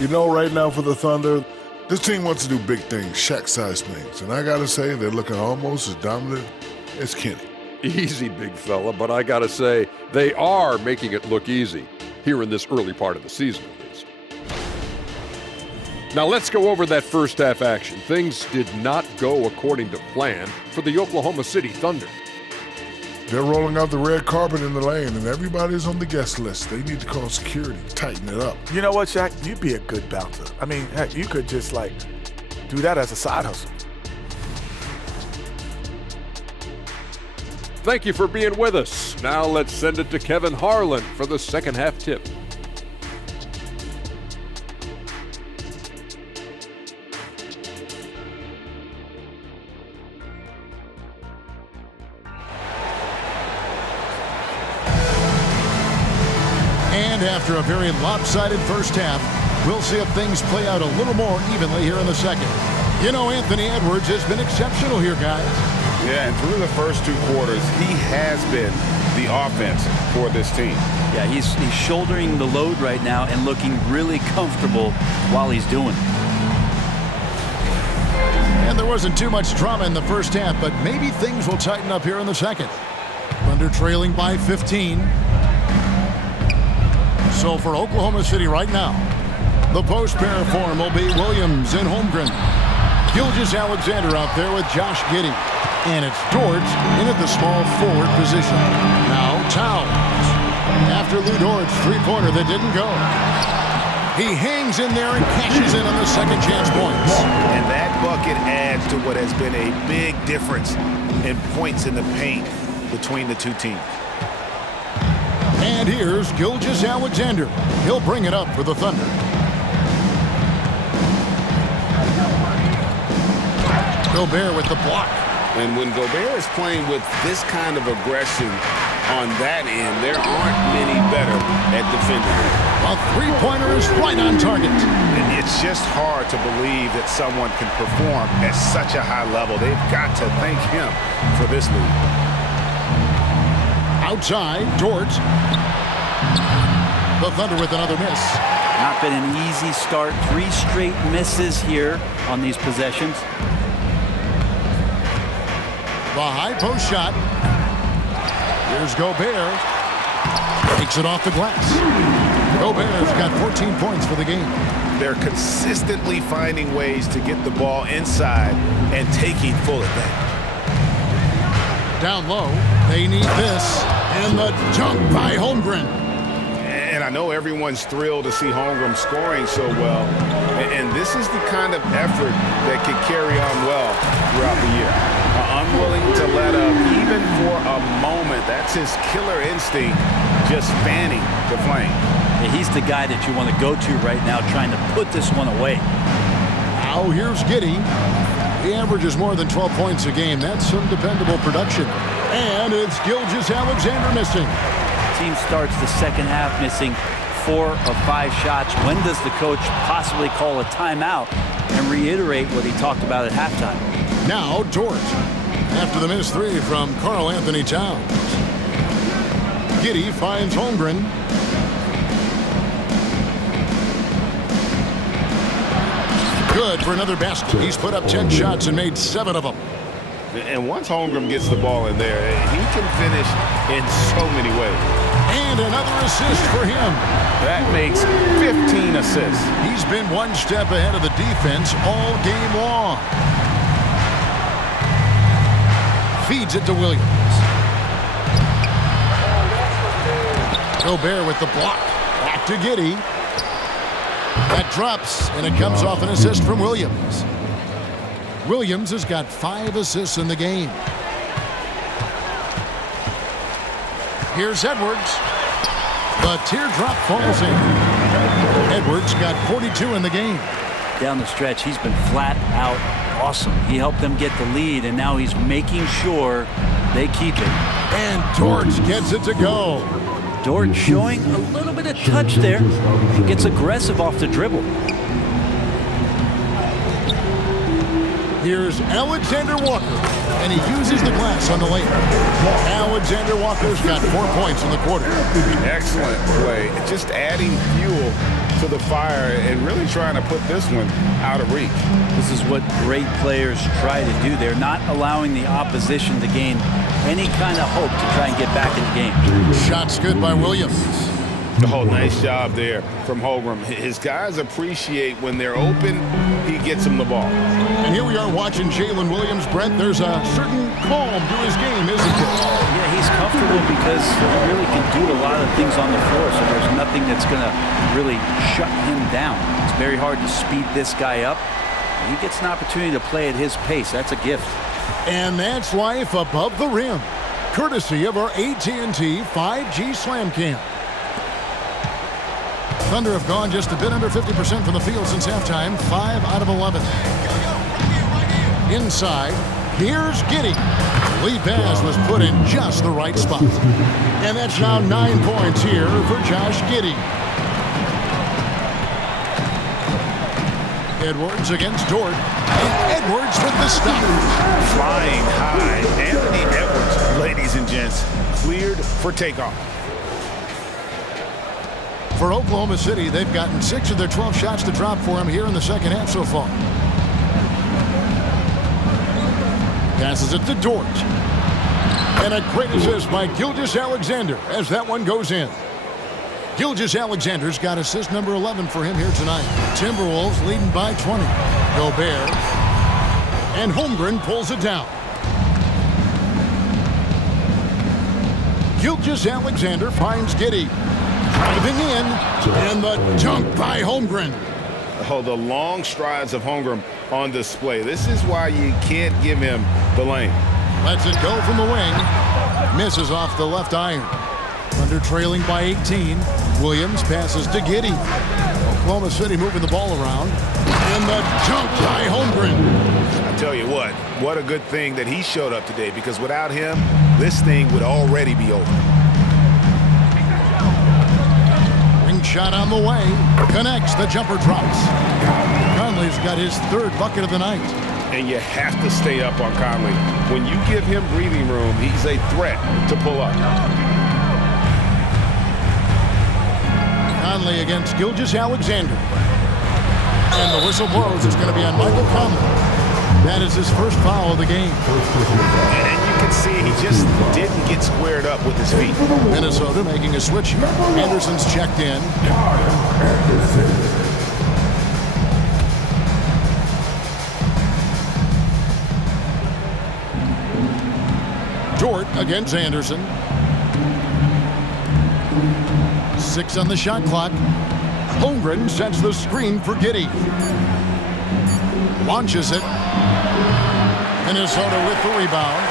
You know, right now for the Thunder, this team wants to do big things, Shaq-sized things. And I got to say, they're looking almost as dominant as Kenny. Easy, big fella, but I got to say, they are making it look easy here in this early part of the season, at least. Now let's go over that first half action. Things did not go according to plan for the Oklahoma City Thunder. They're rolling out the red carpet in the lane, and everybody's on the guest list. They need to call security, tighten it up. You know what, Shaq? You'd be a good bouncer. I mean, heck, you could just, do that as a side hustle. Thank you for being with us. Now let's send it to Kevin Harlan for the second half tip. And after a very lopsided first half, we'll see if things play out a little more evenly here in the second. You know, Anthony Edwards has been exceptional here, guys. Yeah, and through the first 2 quarters, he has been the offense for this team. Yeah, he's shouldering the load right now and looking really comfortable while he's doing it. And there wasn't too much drama in the first half, but maybe things will tighten up here in the second. Thunder trailing by 15. So for Oklahoma City right now, the post pair form will be Williams and Holmgren. Gilgeous-Alexander out there with Josh Giddey. And it's Dort in at the small forward position. Now Towns. After Lou Dort's three-pointer that didn't go. He hangs in there and cashes in on the second chance points. And that bucket adds to what has been a big difference in points in the paint between the two teams. And here's Gilgeous-Alexander. He'll bring it up for the Thunder. Gobert with the block. And when Gobert is playing with this kind of aggression on that end, there aren't many better at defending. A three-pointer is right on target. It's just hard to believe that someone can perform at such a high level. They've got to thank him for this lead. Outside, Dort. The Thunder with another miss. Not been an easy start. 3 straight misses here on these possessions. The high post shot. Here's Gobert. Takes it off the glass. Gobert's got 14 points for the game. They're consistently finding ways to get the ball inside and taking full advantage. Down low, they need this. And the dunk by Holmgren. And I know everyone's thrilled to see Holmgren scoring so well. And this is the kind of effort that could carry on well throughout the year. Unwilling to let up even for a moment. That's his killer instinct, just fanning the flame. Yeah, he's the guy that you want to go to right now, trying to put this one away. Now here's Giddey. He averages more than 12 points a game. That's some dependable production. And it's Gilgeous-Alexander missing. Team starts the second half missing 4 of 5 shots. When does the coach possibly call a timeout and reiterate what he talked about at halftime? Now Dort, after the missed 3 from Karl Anthony Towns. Giddey finds Holmgren. Good for another basket. He's put up 10 shots and made 7 of them. And once Holmgren gets the ball in there, he can finish in so many ways. And another assist for him. That makes 15 assists. He's been one step ahead of the defense all game long. Feeds it to Williams. Gobert with the block. Back to Giddey. That drops, and it comes off an assist from Williams. Williams has got 5 assists in the game. Here's Edwards. The teardrop falls in. Edwards got 42 in the game. Down the stretch, he's been flat out awesome. He helped them get the lead, and now he's making sure they keep it. And Dort gets it to go. Dort showing a little bit of touch there. Gets aggressive off the dribble. Here's Alexander Walker, and he uses the glass on the layup. Alexander Walker's got 4 points in the quarter. Excellent play. Just adding fuel to the fire and really trying to put this one out of reach. This is what great players try to do. They're not allowing the opposition to gain any kind of hope to try and get back in the game. Shots good by Williams. Oh, nice job there from Holmgren. His guys appreciate when they're open, he gets them the ball. And here we are watching Jalen Williams. Brent, there's a certain calm to his game, isn't there? Yeah, he's comfortable because he really can do a lot of things on the floor, so there's nothing that's going to really shut him down. It's very hard to speed this guy up. He gets an opportunity to play at his pace. That's a gift. And that's life above the rim, courtesy of our AT&T 5G Slam Cam. Thunder have gone just a bit under 50% from the field since halftime, 5 out of 11. Inside, here's Giddey. Lead pass was put in just the right spot. And that's now 9 points here for Josh Giddey. Edwards against Dort. And Edwards with the stop. Flying high. Anthony Edwards, ladies and gents, cleared for takeoff. For Oklahoma City, they've gotten 6 of their 12 shots to drop for him here in the second half so far. Passes it to Dort. And a great assist by Gilgeous-Alexander as that one goes in. Gilgeous-Alexander's got assist number 11 for him here tonight. Timberwolves leading by 20. Gobert. And Holmgren pulls it down. Gilgeous-Alexander finds Giddey. Driving in, and the dunk by Holmgren. Oh, the long strides of Holmgren on display. This is why you can't give him the lane. Lets it go from the wing. Misses off the left iron. Thunder trailing by 18. Williams passes to Giddey. Oklahoma City moving the ball around. And the dunk by Holmgren. I tell you what a good thing that he showed up today, because without him, this thing would already be over. Ring shot on the way. Connects. The jumper drops. Conley's got his third bucket of the night. And you have to stay up on Conley. When you give him breathing room, he's a threat to pull up. Conley against Gilgeous-Alexander. And the whistle blows. It's going to be on Michael Conley. That is his first foul of the game. And you can see he just didn't get squared up with his feet. Minnesota making a switch here. Anderson's checked in. Dort against Anderson. 6 on the shot clock. Holmgren sets the screen for Giddey. Launches it. Minnesota with the rebound.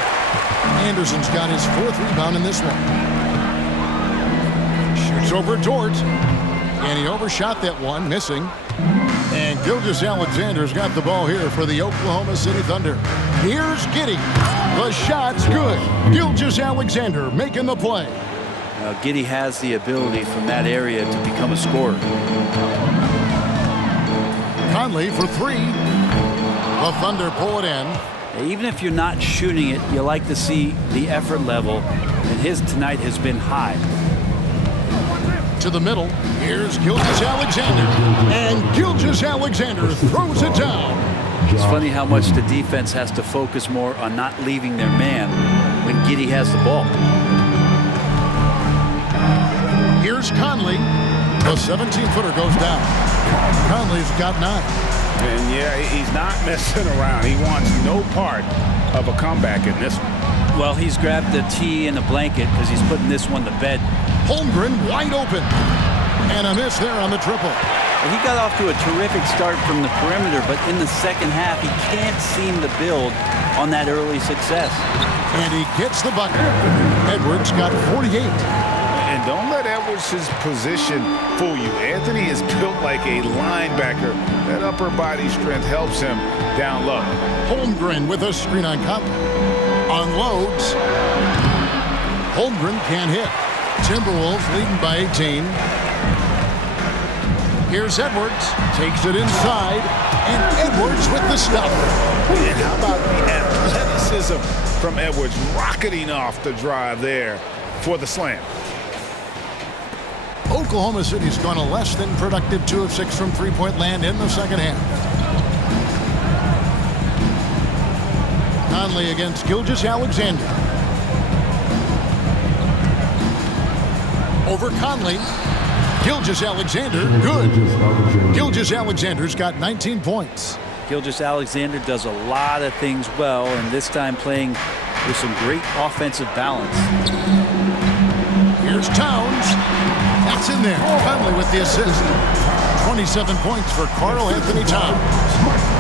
Anderson's got his 4th rebound in this one. Shoots over Dort. And he overshot that one, missing. And Gilgeous-Alexander's got the ball here for the Oklahoma City Thunder. Here's Giddey. The shot's good. Gilgeous-Alexander making the play. Now, Giddey has the ability from that area to become a scorer. Conley for 3. The Thunder pull it in. Even if you're not shooting it, you like to see the effort level, and his tonight has been high. To the middle. Here's Gilgeous-Alexander. And Gilgeous-Alexander throws it down. It's funny how much the defense has to focus more on not leaving their man when Giddey has the ball. Here's Conley. The 17-footer goes down. Conley's got 9. And yeah, he's not messing around. He wants no part of a comeback in this one. Well, he's grabbed the tee and a blanket because he's putting this one to bed. Holmgren wide open. And a miss there on the triple. He got off to a terrific start from the perimeter, but in the second half, he can't seem to build on that early success. And he gets the bucket. Edwards got 48. And don't let Edwards' position fool you. Anthony is built like a linebacker. That upper body strength helps him down low. Holmgren with a screen on Conley. Unloads. Holmgren can't hit. Timberwolves leading by 18. Here's Edwards. Takes it inside. And Edwards with the stop. And how about the athleticism from Edwards rocketing off the drive there for the slam. Oklahoma City's gone a less than productive 2 of 6 from three-point land in the second half. Conley against Gilgeous-Alexander. Over Conley. Gilgeous-Alexander, good. Gilgeous-Alexander's got 19 points. Gilgeous-Alexander does a lot of things well, and this time playing with some great offensive balance. Here's Towns. That's in there. Conley with the assist. 27 points for Karl Anthony Towns.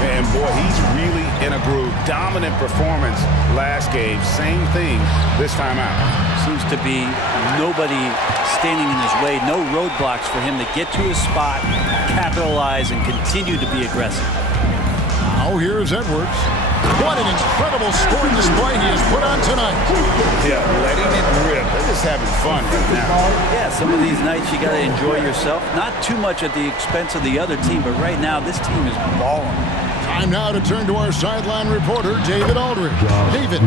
And boy, he's really in a groove. Dominant performance last game. Same thing this time out. Seems to be nobody standing in his way. No roadblocks for him to get to his spot, capitalize, and continue to be aggressive. Now here's Edwards. What an incredible scoring display he has put on tonight. Yeah, letting it rip. They're just having fun right now. Yeah, some of these nights you got to enjoy yourself. Not too much at the expense of the other team, but right now this team is balling. Time now to turn to our sideline reporter, David Aldridge. David.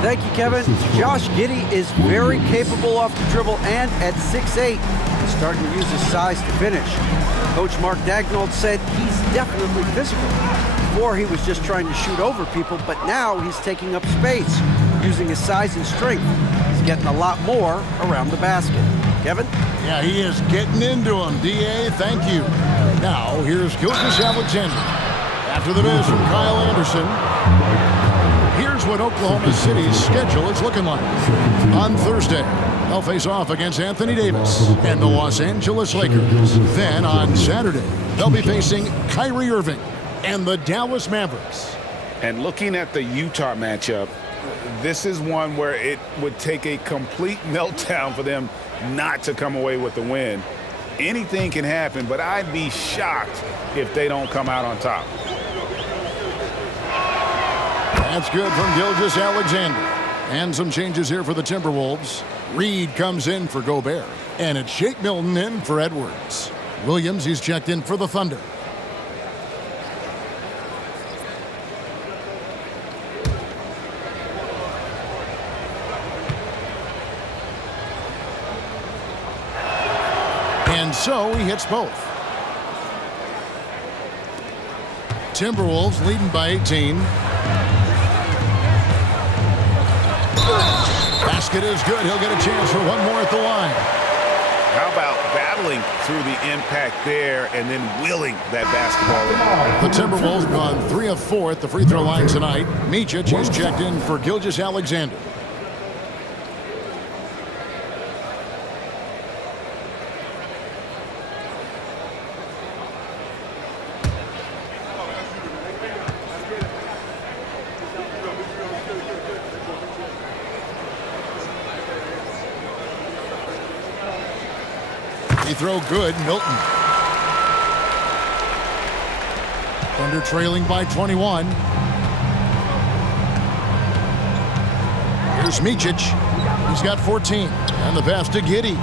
Thank you, Kevin. Josh Giddey is very capable off the dribble and at 6'8", he's starting to use his size to finish. Coach Mark Daigneault said he's definitely physical. Before he was just trying to shoot over people, but now he's taking up space, using his size and strength. He's getting a lot more around the basket. Kevin? Yeah, he is getting into him. D.A., thank you. Now, here's Gilgeous-Alexander. After the miss from Kyle Anderson, here's what Oklahoma City's schedule is looking like. On Thursday, they'll face off against Anthony Davis and the Los Angeles Lakers. Then on Saturday, they'll be facing Kyrie Irving and the Dallas Mavericks. And looking at the Utah matchup, this is one where it would take a complete meltdown for them not to come away with the win anything can happen, but I'd be shocked if they don't come out on top. That's good from Gilgeous-Alexander. And some changes here for the Timberwolves. Reed comes in for Gobert. And it's Shake Milton in for Edwards. Williams, he's checked in for the Thunder. And so he hits both. Timberwolves leading by 18. Basket is good. He'll get a chance for one more at the line. How about battling through the impact there and then willing that basketball? The Timberwolves gone 3 of 4 at the free throw line tonight. Micic is checked in for Gilgeous-Alexander. Throw good, Milton. Thunder trailing by 21. Here's Micic. He's got 14. And the pass to Giddey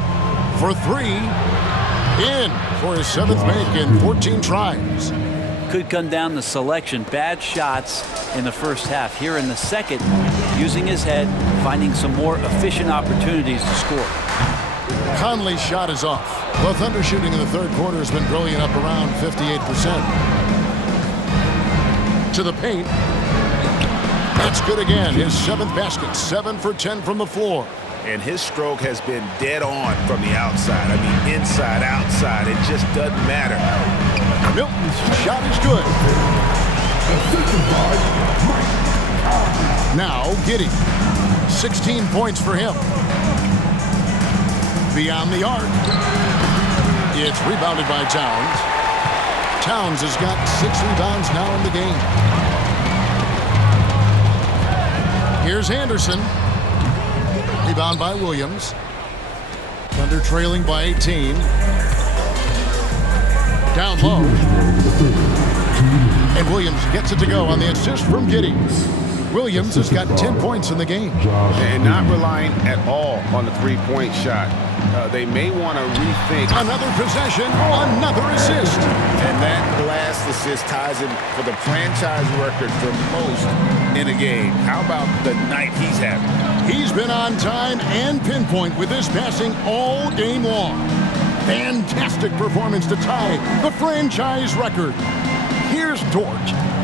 for 3. In for his 7th make in 14 tries. Could come down to selection. Bad shots in the first half. Here in the second, using his head, finding some more efficient opportunities to score. Conley's shot is off. The Thunder shooting in the third quarter has been brilliant, up around 58%. To the paint. That's good again. His 7th basket. 7 for 10 from the floor. And his stroke has been dead on from the outside. I mean, inside, outside. It just doesn't matter. Milton's shot is good. Now Giddey. 16 points for him. Beyond the arc. It's rebounded by Towns. Towns has got 6 rebounds now in the game. Here's Anderson. Rebound by Williams. Thunder trailing by 18. Down low. And Williams gets it to go on the assist from Giddey. Williams has got 10 points in the game. And not relying at all on the three-point shot. They may want to rethink. Another possession, another assist. And that last assist ties him for the franchise record for most in a game. How about the night he's having? He's been on time and pinpoint with his passing all game long. Fantastic performance to tie the franchise record. Here's Dort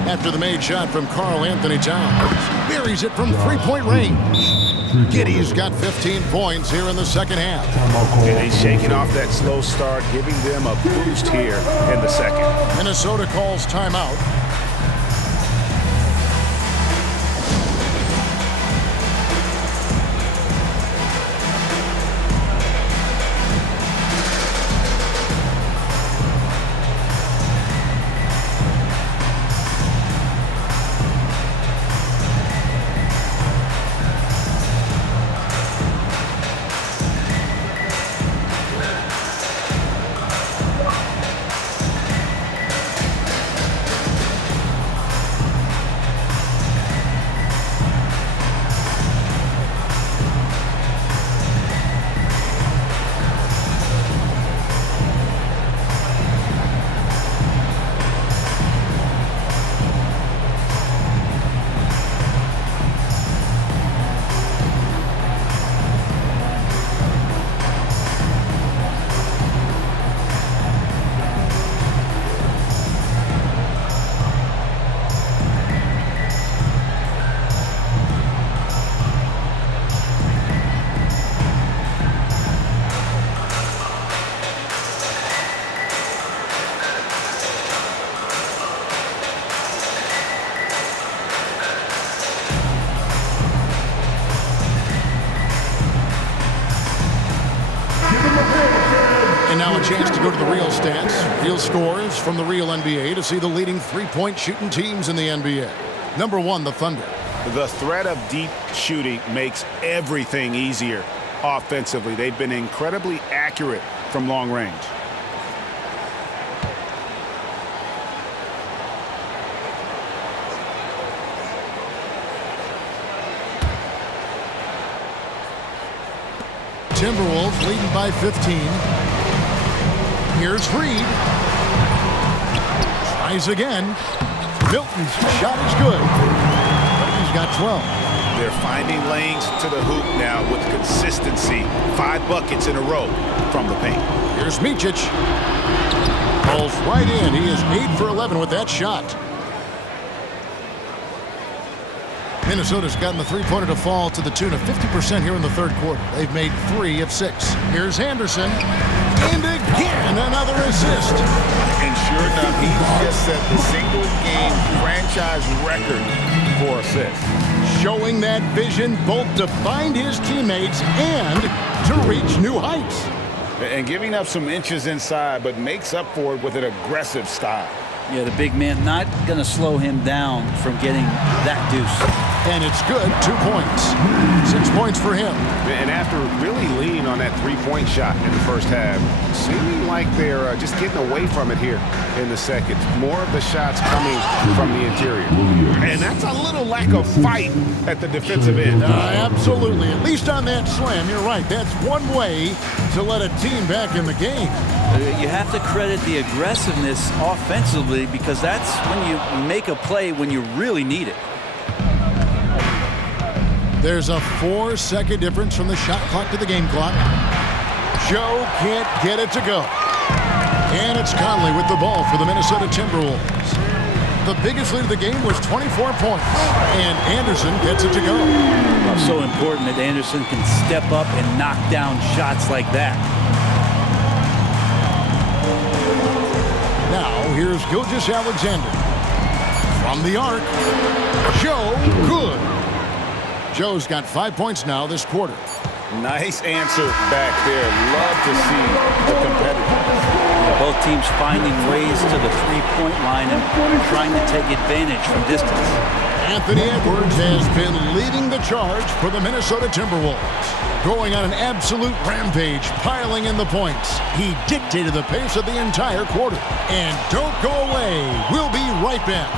after the made shot from Karl Anthony Towns. Buries it from three-point range. Giddey's got 15 points here in the second half. And he's shaking off that slow start, giving them a boost here in the second. Minnesota calls timeout. And now a chance to go to the real stats, real scores from the real NBA to see the leading three-point shooting teams in the NBA. Number 1, the Thunder. The threat of deep shooting makes everything easier offensively. They've been incredibly accurate from long range. Timberwolves leading by 15. Here's Reed. Tries again. Milton's shot is good. He's got 12. They're finding lanes to the hoop now with consistency. 5 buckets in a row from the paint. Here's Micic. Pulls right in. He is 8 for 11 with that shot. Minnesota's gotten the three-pointer to fall to the tune of 50% here in the third quarter. They've made 3 of 6. Here's Anderson. And again, another assist. And sure enough, he just set the single-game franchise record for assists. Showing that vision both to find his teammates and to reach new heights. And giving up some inches inside, but makes up for it with an aggressive style. Yeah, the big man not going to slow him down from getting that deuce. And it's good. 2 points. 6 points for him. And after really leaning on that three-point shot in the first half, seeming like they're just getting away from it here in the second. More of the shots coming from the interior. And that's a little lack of fight at the defensive end. Absolutely. At least on that slam, you're right. That's one way to let a team back in the game. You have to credit the aggressiveness offensively because that's when you make a play when you really need it. There's a 4-second difference from the shot clock to the game clock. Joe can't get it to go. And it's Conley with the ball for the Minnesota Timberwolves. The biggest lead of the game was 24 points. And Anderson gets it to go. Well, so important that Anderson can step up and knock down shots like that. Now, here's Gilgeous-Alexander. From the arc. Joe, good. Joe's got 5 points now this quarter. Nice answer back there. Love to see the competitiveness. Yeah, both teams finding ways to the three-point line and trying to take advantage from distance. Anthony Edwards has been leading the charge for the Minnesota Timberwolves. Going on an absolute rampage, piling in the points. He dictated the pace of the entire quarter. And don't go away. We'll be right back.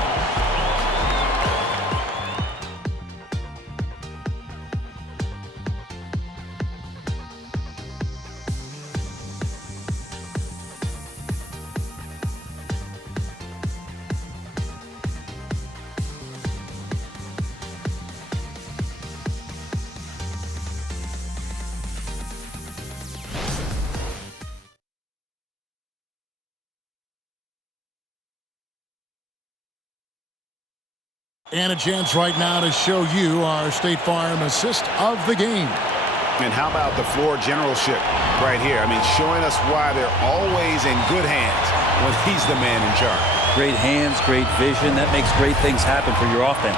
And a chance right now to show you our State Farm assist of the game. And how about the floor generalship right here? I mean, showing us why they're always in good hands when he's the man in charge. Great hands, great vision. That makes great things happen for your offense.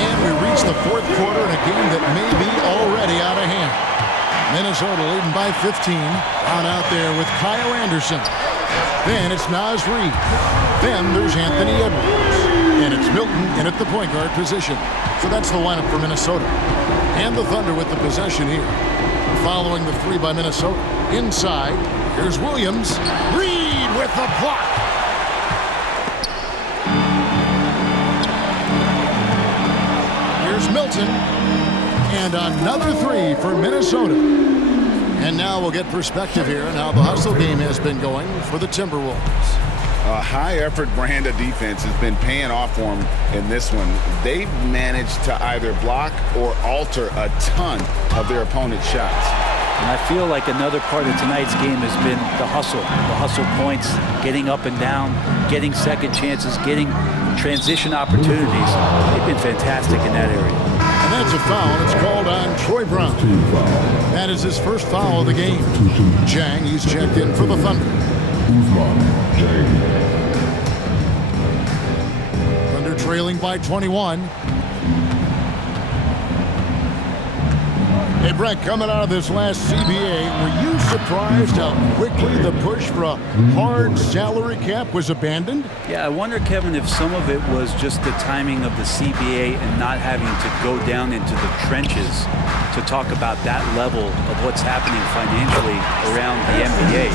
And we reach the fourth quarter in a game that may be already out of hand. Minnesota leading by 15. On out there with Kyle Anderson. Then it's Naz Reid. Then there's Anthony Edwards. And it's Milton in at the point guard position. So that's the lineup for Minnesota. And the Thunder with the possession here. Following the three by Minnesota. Inside, here's Williams. Reid with the block. Here's Milton. And another three for Minnesota. And now we'll get perspective here on how the hustle game has been going for the Timberwolves. A high-effort brand of defense has been paying off for them in this one. They've managed to either block or alter a ton of their opponent's shots. And I feel like another part of tonight's game has been the hustle points, getting up and down, getting second chances, getting transition opportunities. They've been fantastic in that area. And that's a foul. It's called on Troy Brown. That is his first foul of the game. Chang, he's checked in for the Thunder. Thunder trailing by 21. Hey, Brett, coming out of this last CBA, were you surprised how quickly the push for a hard salary cap was abandoned? Yeah, I wonder, Kevin, if some of it was just the timing of the CBA and not having to go down into the trenches to talk about that level of what's happening financially around the NBA.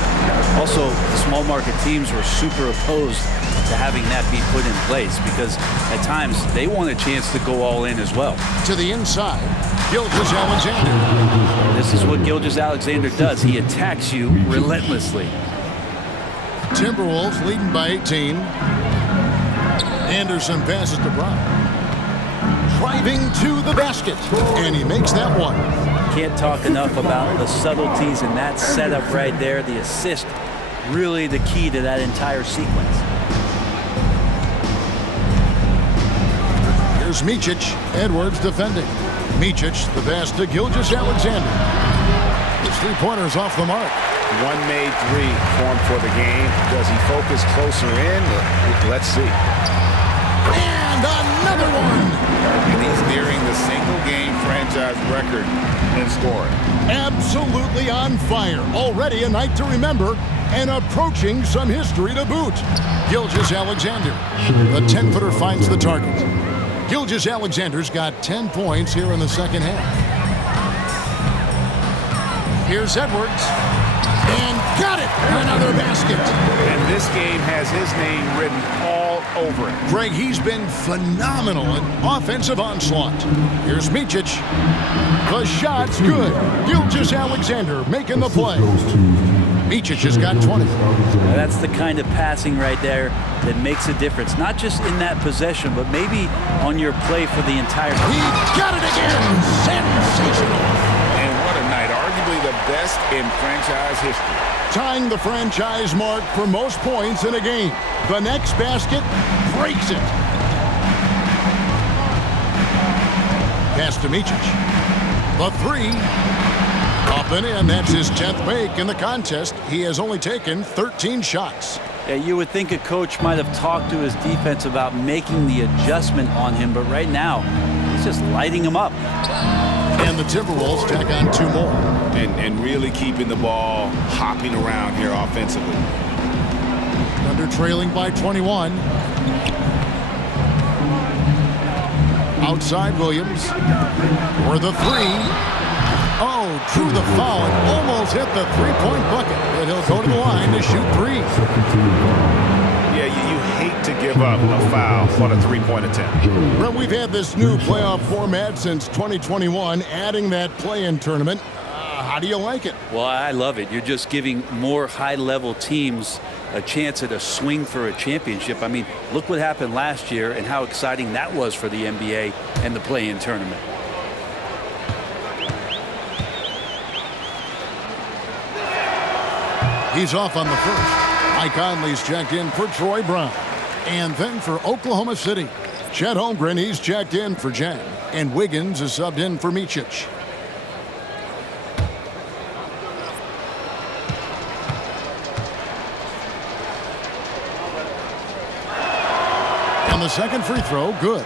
Also, the small market teams were super opposed to having that be put in place, because at times they want a chance to go all in as well. To the inside, Gilgeous-Alexander. This is what Gilgeous-Alexander does. He attacks you relentlessly. Timberwolves leading by 18. Anderson passes to Brown. Driving to the basket, and he makes that one. Can't talk enough about the subtleties in that setup right there. The assist, really the key to that entire sequence. Here's Micic. Edwards defending. Micic, the pass to Gilgeous-Alexander. His three-pointers off the mark. One made three formed for the game. Does he focus closer in? Let's see. And another one. And he's nearing the single-game franchise record in scoring. Absolutely on fire. Already a night to remember, and approaching some history to boot. Gilgeous-Alexander. The 10-footer finds the target. Gilgeous-Alexander's got 10 points here in the second half. Here's Edwards. And got it! Another basket. And this game has his name written all over it. Greg, he's been phenomenal in offensive onslaught. Here's Micic. The shot's good. Gilgeous-Alexander making the play. Micic has got 20. Now that's the kind of passing right there that makes a difference. Not just in that possession, but maybe on your play for the entire game. He got it again! Sensational! Arguably the best in franchise history. Tying the franchise mark for most points in a game. The next basket breaks it. Pass to Micic. The three. Up and in. That's his 10th make in the contest. He has only taken 13 shots. Yeah, you would think a coach might have talked to his defense about making the adjustment on him, but right now, he's just lighting him up. And the Timberwolves tack on 2 more. And really keeping the ball hopping around here offensively. Thunder trailing by 21. Outside Williams. For the three. Oh, drew the foul and almost hit the three-point bucket. And he'll go to the line to shoot 3. Yeah, you hate to give up a foul on a three-point attempt. Well, we've had this new playoff format since 2021, adding that play-in tournament. How do you like it? Well, I love it. You're just giving more high-level teams a chance at a swing for a championship. I mean, look what happened last year and how exciting that was for the NBA and the play-in tournament. He's off on the first. Mike Conley's checked in for Troy Brown. And then for Oklahoma City, Chet Holmgren, he's checked in for Jen. And Wiggins is subbed in for Micic. And the second free throw, good.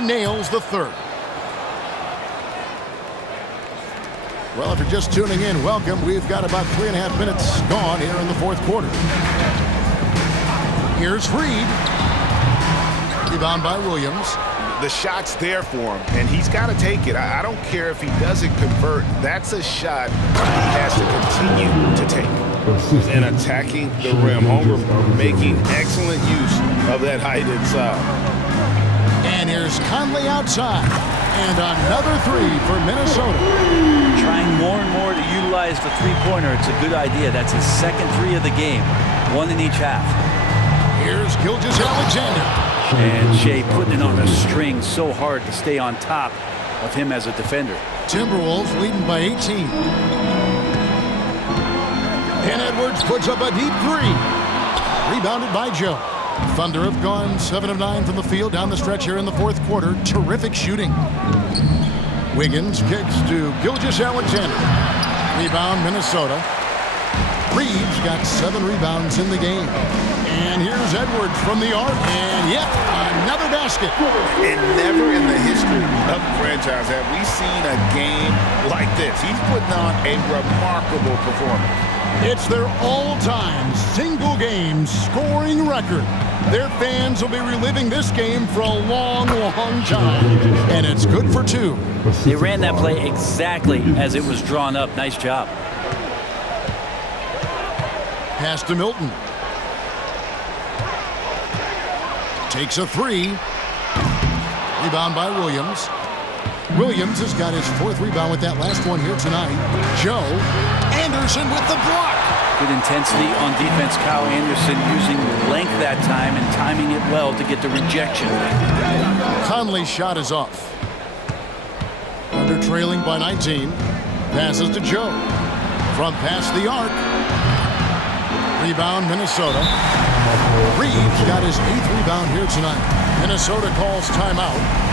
Nails the third. Well, if you're just tuning in, welcome. We've got about 3.5 minutes gone here in the fourth quarter. Here's Reed. Rebound by Williams. The shot's there for him, and he's got to take it. I don't care if he doesn't convert. That's a shot he has to continue to take. And attacking the rim. Holmgren making excellent use of that height inside. And here's Conley outside. And another three for Minnesota. Trying more and more to utilize the three-pointer. It's a good idea. That's his second three of the game. One in each half. Here's Gilgeous-Alexander. And Shea putting it on a string so hard to stay on top of him as a defender. Timberwolves leading by 18. And Edwards puts up a deep three. Rebounded by Joe. Thunder have gone 7 of 9 from the field down the stretch here in the fourth quarter. Terrific shooting. Wiggins kicks to Gilgeous-Alexander. Rebound, Minnesota. Reeves got 7 rebounds in the game. And here's Edwards from the arc. And yet another basket. And never in the history of franchise have we seen a game like this. He's putting on a remarkable performance. It's their all-time single-game scoring record. Their fans will be reliving this game for a long, long time. And it's good for 2. They ran that play exactly as it was drawn up. Nice job. Pass to Milton. Takes a 3. Rebound by Williams. Williams has got his 4th rebound with that last one here tonight. Joe Anderson with the block. Good intensity on defense. Kyle Anderson using length that time and timing it well to get the rejection. Conley's shot is off. Under trailing by 19. Passes to Joe. From past the arc. Rebound Minnesota. Reeves got his 8th rebound here tonight. Minnesota calls timeout.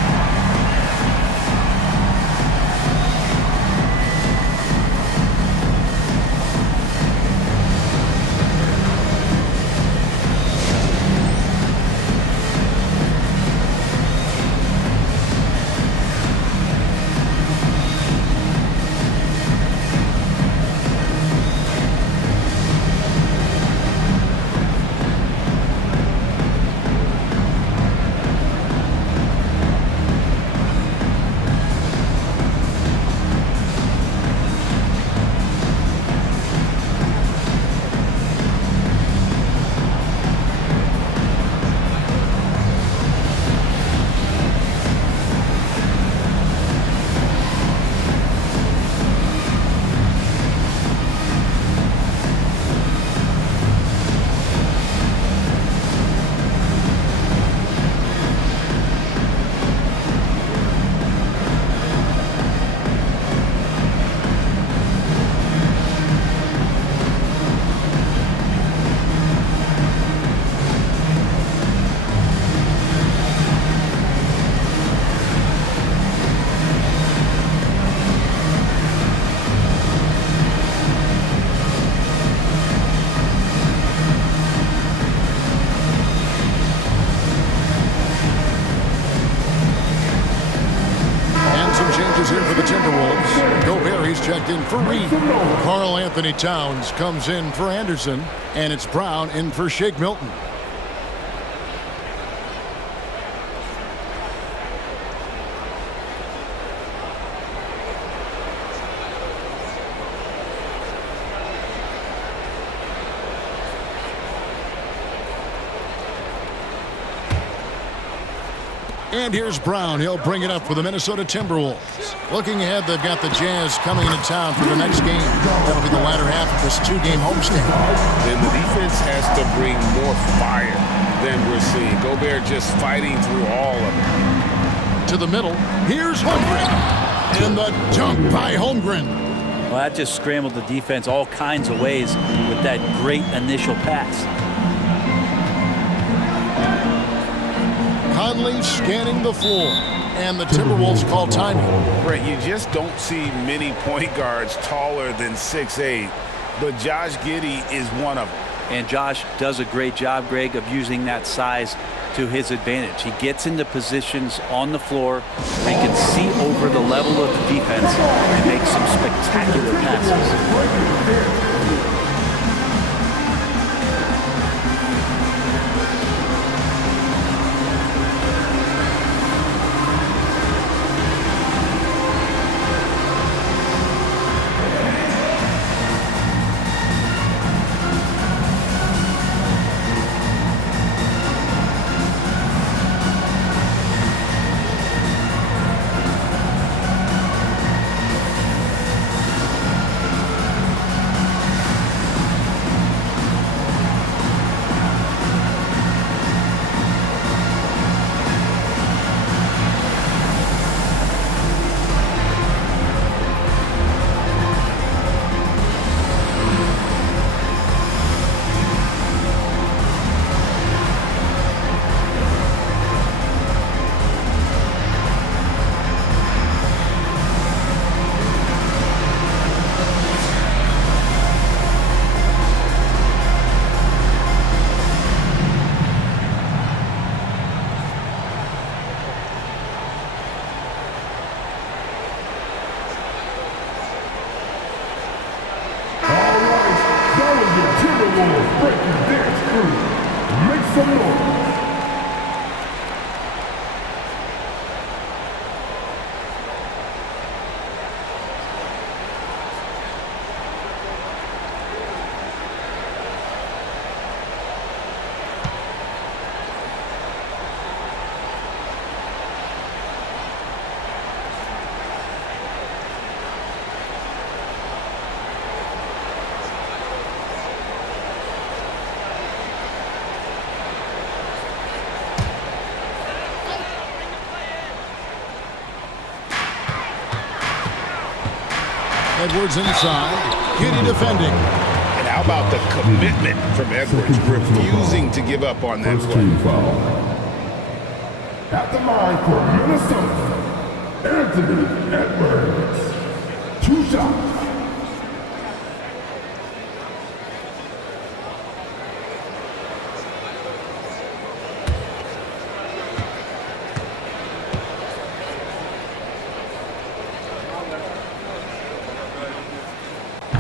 Here for the Timberwolves. Gobert checked in for Reed. Karl Anthony Towns comes in for Anderson, and it's Brown in for Shake Milton. And here's Brown. He'll bring it up for the Minnesota Timberwolves. Looking ahead, they've got the Jazz coming into town for the next game. That'll be the latter half of this 2-game homestand. Then the defense has to bring more fire than we're seeing. Gobert just fighting through all of it. To the middle. Here's Holmgren. And the dunk by Holmgren. Well, that just scrambled the defense all kinds of ways with that great initial pass. Conley scanning the floor, and the Timberwolves call timeout. Brett, you just don't see many point guards taller than 6'8", but Josh Giddey is one of them. And Josh does a great job, Greg, of using that size to his advantage. He gets into positions on the floor where he can see over the level of the defense and make some spectacular passes. Timberwolves breaking dance crew. Make some noise. Edwards inside. Giddy defending. And how about the commitment from Edwards, refusing to give up on that play. At the line for Minnesota, Anthony Edwards. 2 shots.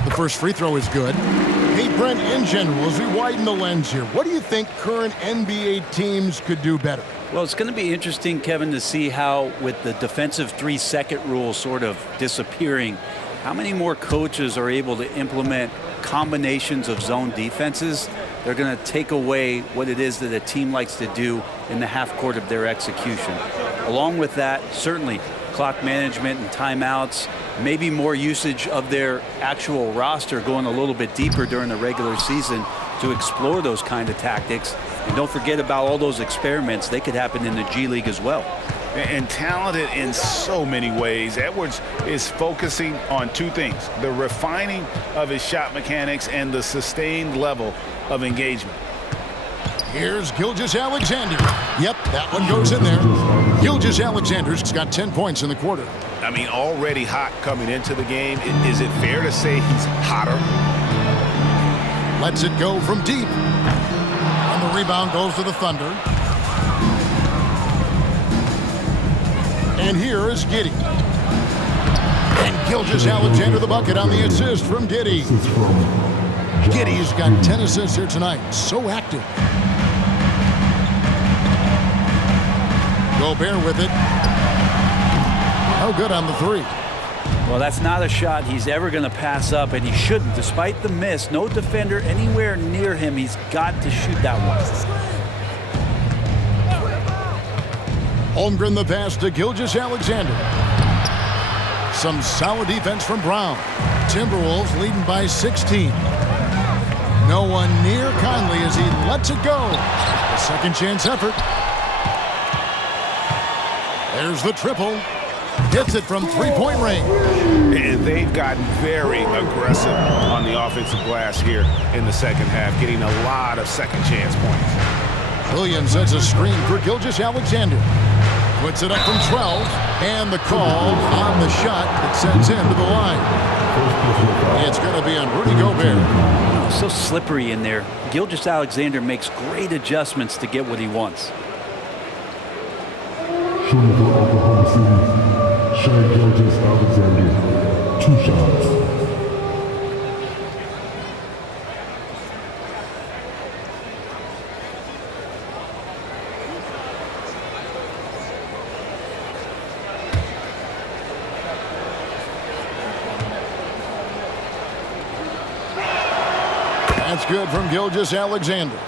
The first free throw is good. Hey, Brent, in general, as we widen the lens here, what do you think current NBA teams could do better? Well, it's going to be interesting, Kevin, to see how, with the defensive 3-second rule sort of disappearing, how many more coaches are able to implement combinations of zone defenses. They're going to take away what it is that a team likes to do in the half court of their execution. Along with that, certainly clock management and timeouts, maybe more usage of their actual roster going a little bit deeper during the regular season to explore those kind of tactics. And don't forget about all those experiments. They could happen in the G League as well. And talented in so many ways. Edwards is focusing on 2 things: the refining of his shot mechanics and the sustained level of engagement. Here's Gilgeous-Alexander. Yep, that one goes in there. Gilgeous-Alexander's got 10 points in the quarter. I mean, already hot coming into the game. Is it fair to say he's hotter? Lets it go from deep. And the rebound goes to the Thunder. And here is Giddy. And Gilgeous-Alexander the bucket on the assist from Giddy. Giddy's got 10 assists here tonight. So active. Gobert with it. No good on the 3. Well, that's not a shot he's ever going to pass up, and he shouldn't. Despite the miss, no defender anywhere near him. He's got to shoot that one. Holmgren the pass to Gilgeous-Alexander. Some solid defense from Brown. Timberwolves leading by 16. No one near Conley as he lets it go. A second chance effort. There's the triple. Hits it from 3-point range. And they've gotten very aggressive on the offensive glass here in the second half, getting a lot of second chance points. Williams sets a screen for Gilgeous-Alexander. Puts it up from 12. And the call on the shot that sends him to the line. It's going to be on Rudy Gobert. Oh, so slippery in there. Gilgeous-Alexander makes great adjustments to get what he wants. Shooting for Oklahoma City, Shai Gilgeous-Alexander, 2 shots. That's good from Gilgeous-Alexander.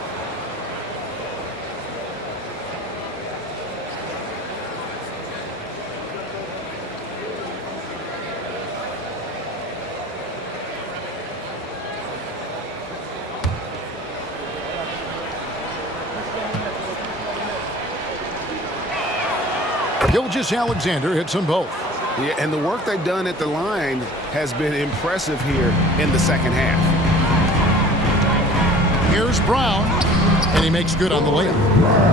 Gilgeous-Alexander hits them both. Yeah, and the work they've done at the line has been impressive here in the second half. Here's Brown, and he makes good on the layup.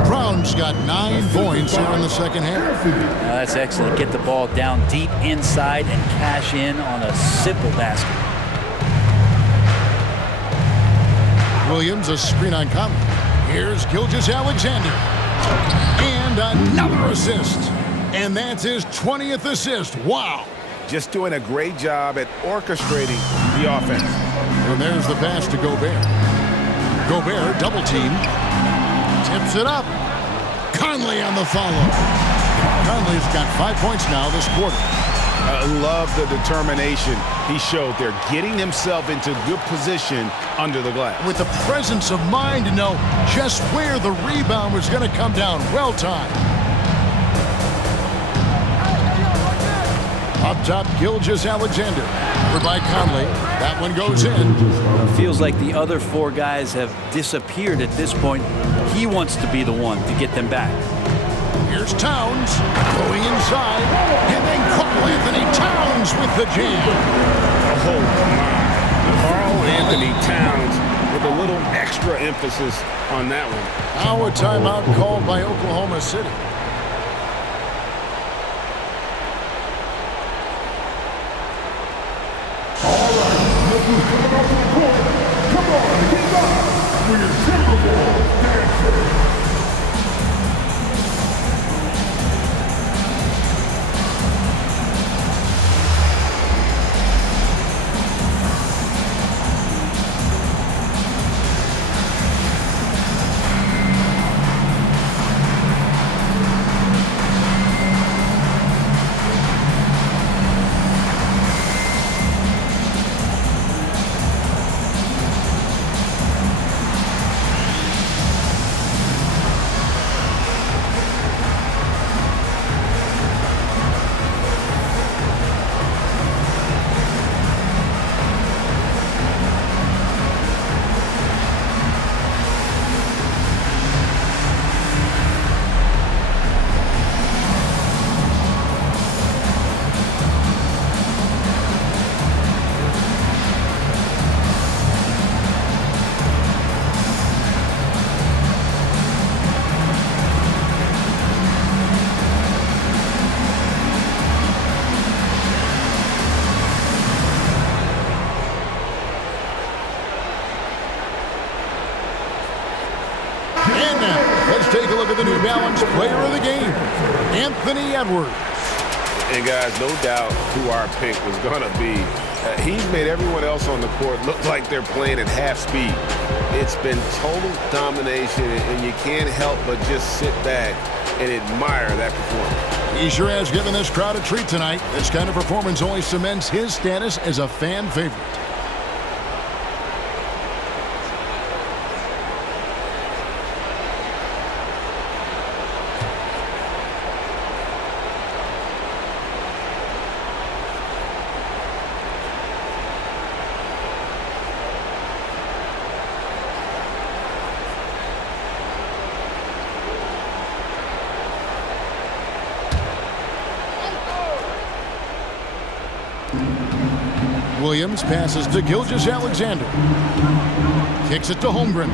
Brown's got 9 points here in the second half. That's excellent. Get the ball down deep inside and cash in on a simple basket. Williams, a screen on Conley. Here's Gilgeous-Alexander. And another assist. And that's his 20th assist. Wow. Just doing a great job at orchestrating the offense. And there's the pass to Gobert. Gobert double team. Tips it up. Conley on the follow. Conley's got 5 points now this quarter. I love the determination he showed there, getting himself into good position under the glass. With the presence of mind to know just where the rebound was going to come down. Well timed. Up top, Gilgeous-Alexander. Over by Conley. That one goes in. It feels like the other four guys have disappeared at this point. He wants to be the one to get them back. Here's Towns going inside. And then Karl-Anthony Towns with the jam. Oh, my. Karl-Anthony Towns with a little extra emphasis on that one. Now a timeout called by Oklahoma City. Come on, get up! We're Timberwolves dancers. Take a look at the New Balance player of the game, Anthony Edwards. And guys, no doubt who our pick was going to be. He's made everyone else on the court look like they're playing at half speed. It's been total domination, and you can't help but just sit back and admire that performance. He sure has given this crowd a treat tonight. This kind of performance only cements his status as a fan favorite. Williams passes to Gilgeous-Alexander. Kicks it to Holmgren.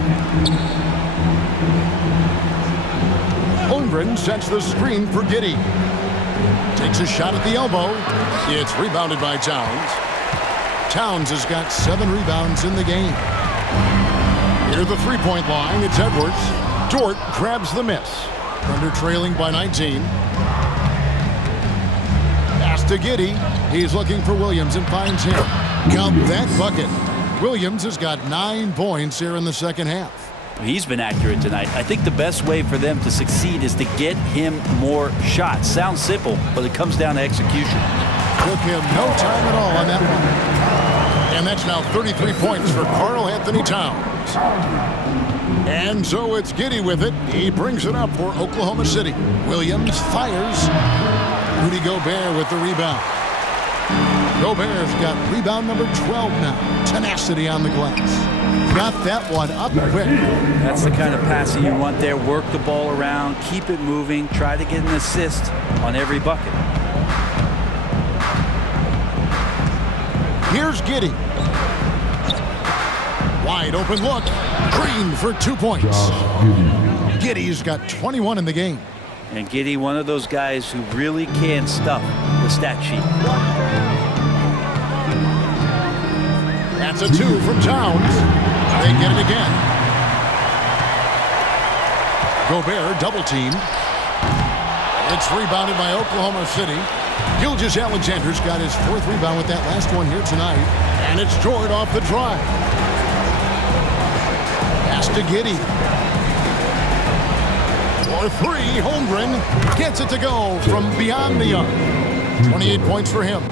Holmgren sets the screen for Giddey. Takes a shot at the elbow. It's rebounded by Towns. Towns has got 7 rebounds in the game. Near the three-point line, it's Edwards. Dort grabs the miss. Thunder trailing by 19. Pass to Giddey. He's looking for Williams and finds him. Count that bucket. Williams has got 9 points here in the second half. He's been accurate tonight. I think the best way for them to succeed is to get him more shots. Sounds simple, but it comes down to execution. Took him no time at all on that one. And that's now 33 points for Karl-Anthony Towns. And so it's Giddey with it. He brings it up for Oklahoma City. Williams fires. Rudy Gobert with the rebound. Gobert's got rebound number 12 now. Tenacity on the glass. Got that one up quick. That's the kind of passing you want there. Work the ball around, keep it moving, try to get an assist on every bucket. Here's Giddey. Wide open look. Green for 2 points. Giddey's got 21 in the game. And Giddey, one of those guys who really can stuff the stat sheet. That's a 2 from Towns. They get it again. Gobert double teamed. It's rebounded by Oklahoma City. Gilgeous-Alexander's got his 4th rebound with that last one here tonight. And it's Dort off the drive. Pass to Giddey. For three, Holmgren gets it to go from beyond the arc. 28 points for him.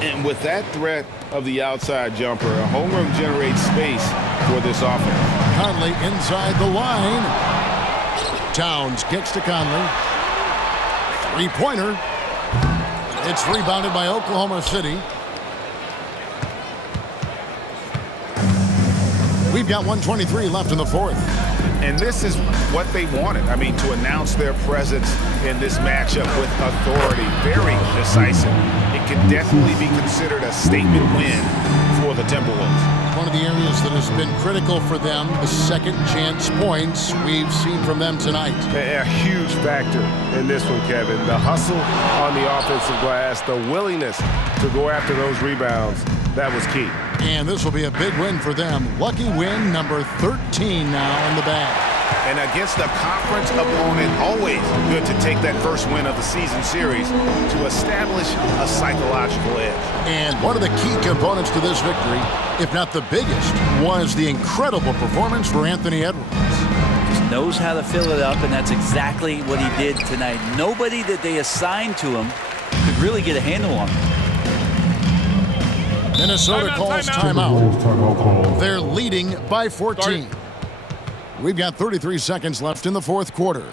And with that threat of the outside jumper, Holmgren generates space for this offense. Conley inside the line. Towns gets to Conley. Three-pointer. It's rebounded by Oklahoma City. We've got 1:23 left in the fourth. And this is what they wanted. I mean, to announce their presence in this matchup with authority. Very decisive. It can definitely be considered a statement win for the Timberwolves. One of the areas that has been critical for them, the second chance points we've seen from them tonight. A huge factor in this one, Kevin. The hustle on the offensive glass, the willingness to go after those rebounds, that was key. And this will be a big win for them. Lucky win number 13 now in the bag. And against a conference opponent, always good to take that first win of the season series to establish a psychological edge. And one of the key components to this victory, if not the biggest, was the incredible performance for Anthony Edwards. Just knows how to fill it up, and that's exactly what he did tonight. Nobody that they assigned to him could really get a handle on him. Minnesota calls timeout. They're leading by 14. We've got 33 seconds left in the fourth quarter.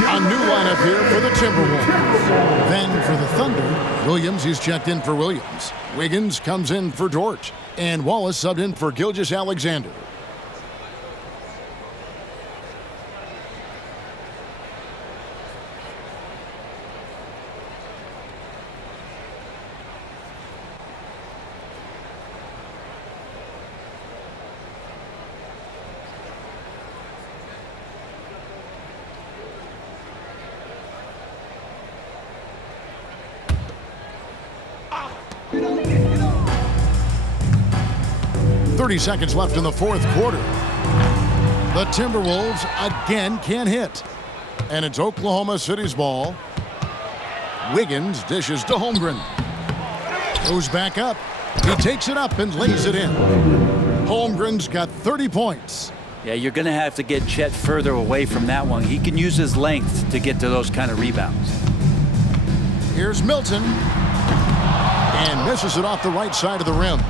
A new lineup here for the Timberwolves. Then for the Thunder, Williams, he's checked in for Williams. Wiggins comes in for Dort. And Wallace subbed in for Gilgeous-Alexander. Seconds left in the fourth quarter. The Timberwolves again can't hit. And it's Oklahoma City's ball. Wiggins dishes to Holmgren. Goes back up. He takes it up and lays it in. Holmgren's got 30 points. Yeah, you're going to have to get Chet further away from that one. He can use his length to get to those kind of rebounds. Here's Milton. And misses it off the right side of the rim.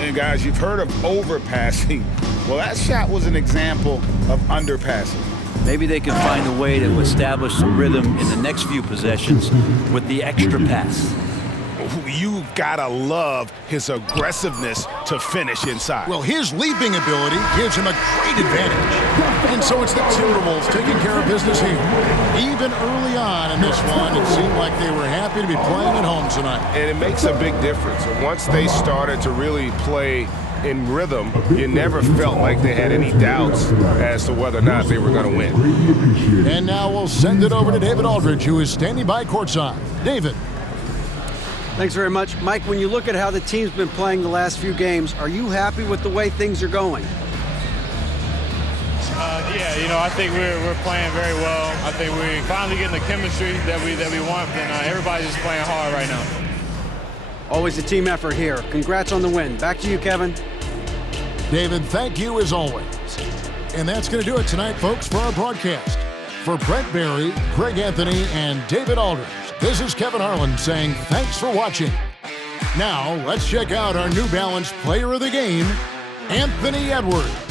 And guys, you've heard of overpassing. Well, that shot was an example of underpassing. Maybe they can find a way to establish some rhythm in the next few possessions with the extra pass. You gotta love his aggressiveness to finish inside. Well, his leaping ability gives him a great advantage. And so it's the Timberwolves taking care of business here. Even early on in this one, it seemed like they were happy to be playing at home tonight. And it makes a big difference. And once they started to really play in rhythm, you never felt like they had any doubts as to whether or not they were going to win. And now we'll send it over to David Aldridge, who is standing by courtside. David. Thanks very much. Mike, when you look at how the team's been playing the last few games, are you happy with the way things are going? Yeah, I think we're playing very well. I think we're finally getting the chemistry that we want, and everybody's just playing hard right now. Always a team effort here. Congrats on the win. Back to you, Kevin. David, thank you as always. And that's going to do it tonight, folks, for our broadcast. For Brent Barry, Greg Anthony, and David Aldridge, this is Kevin Harlan saying thanks for watching. Now, let's check out our New Balance Player of the Game, Anthony Edwards.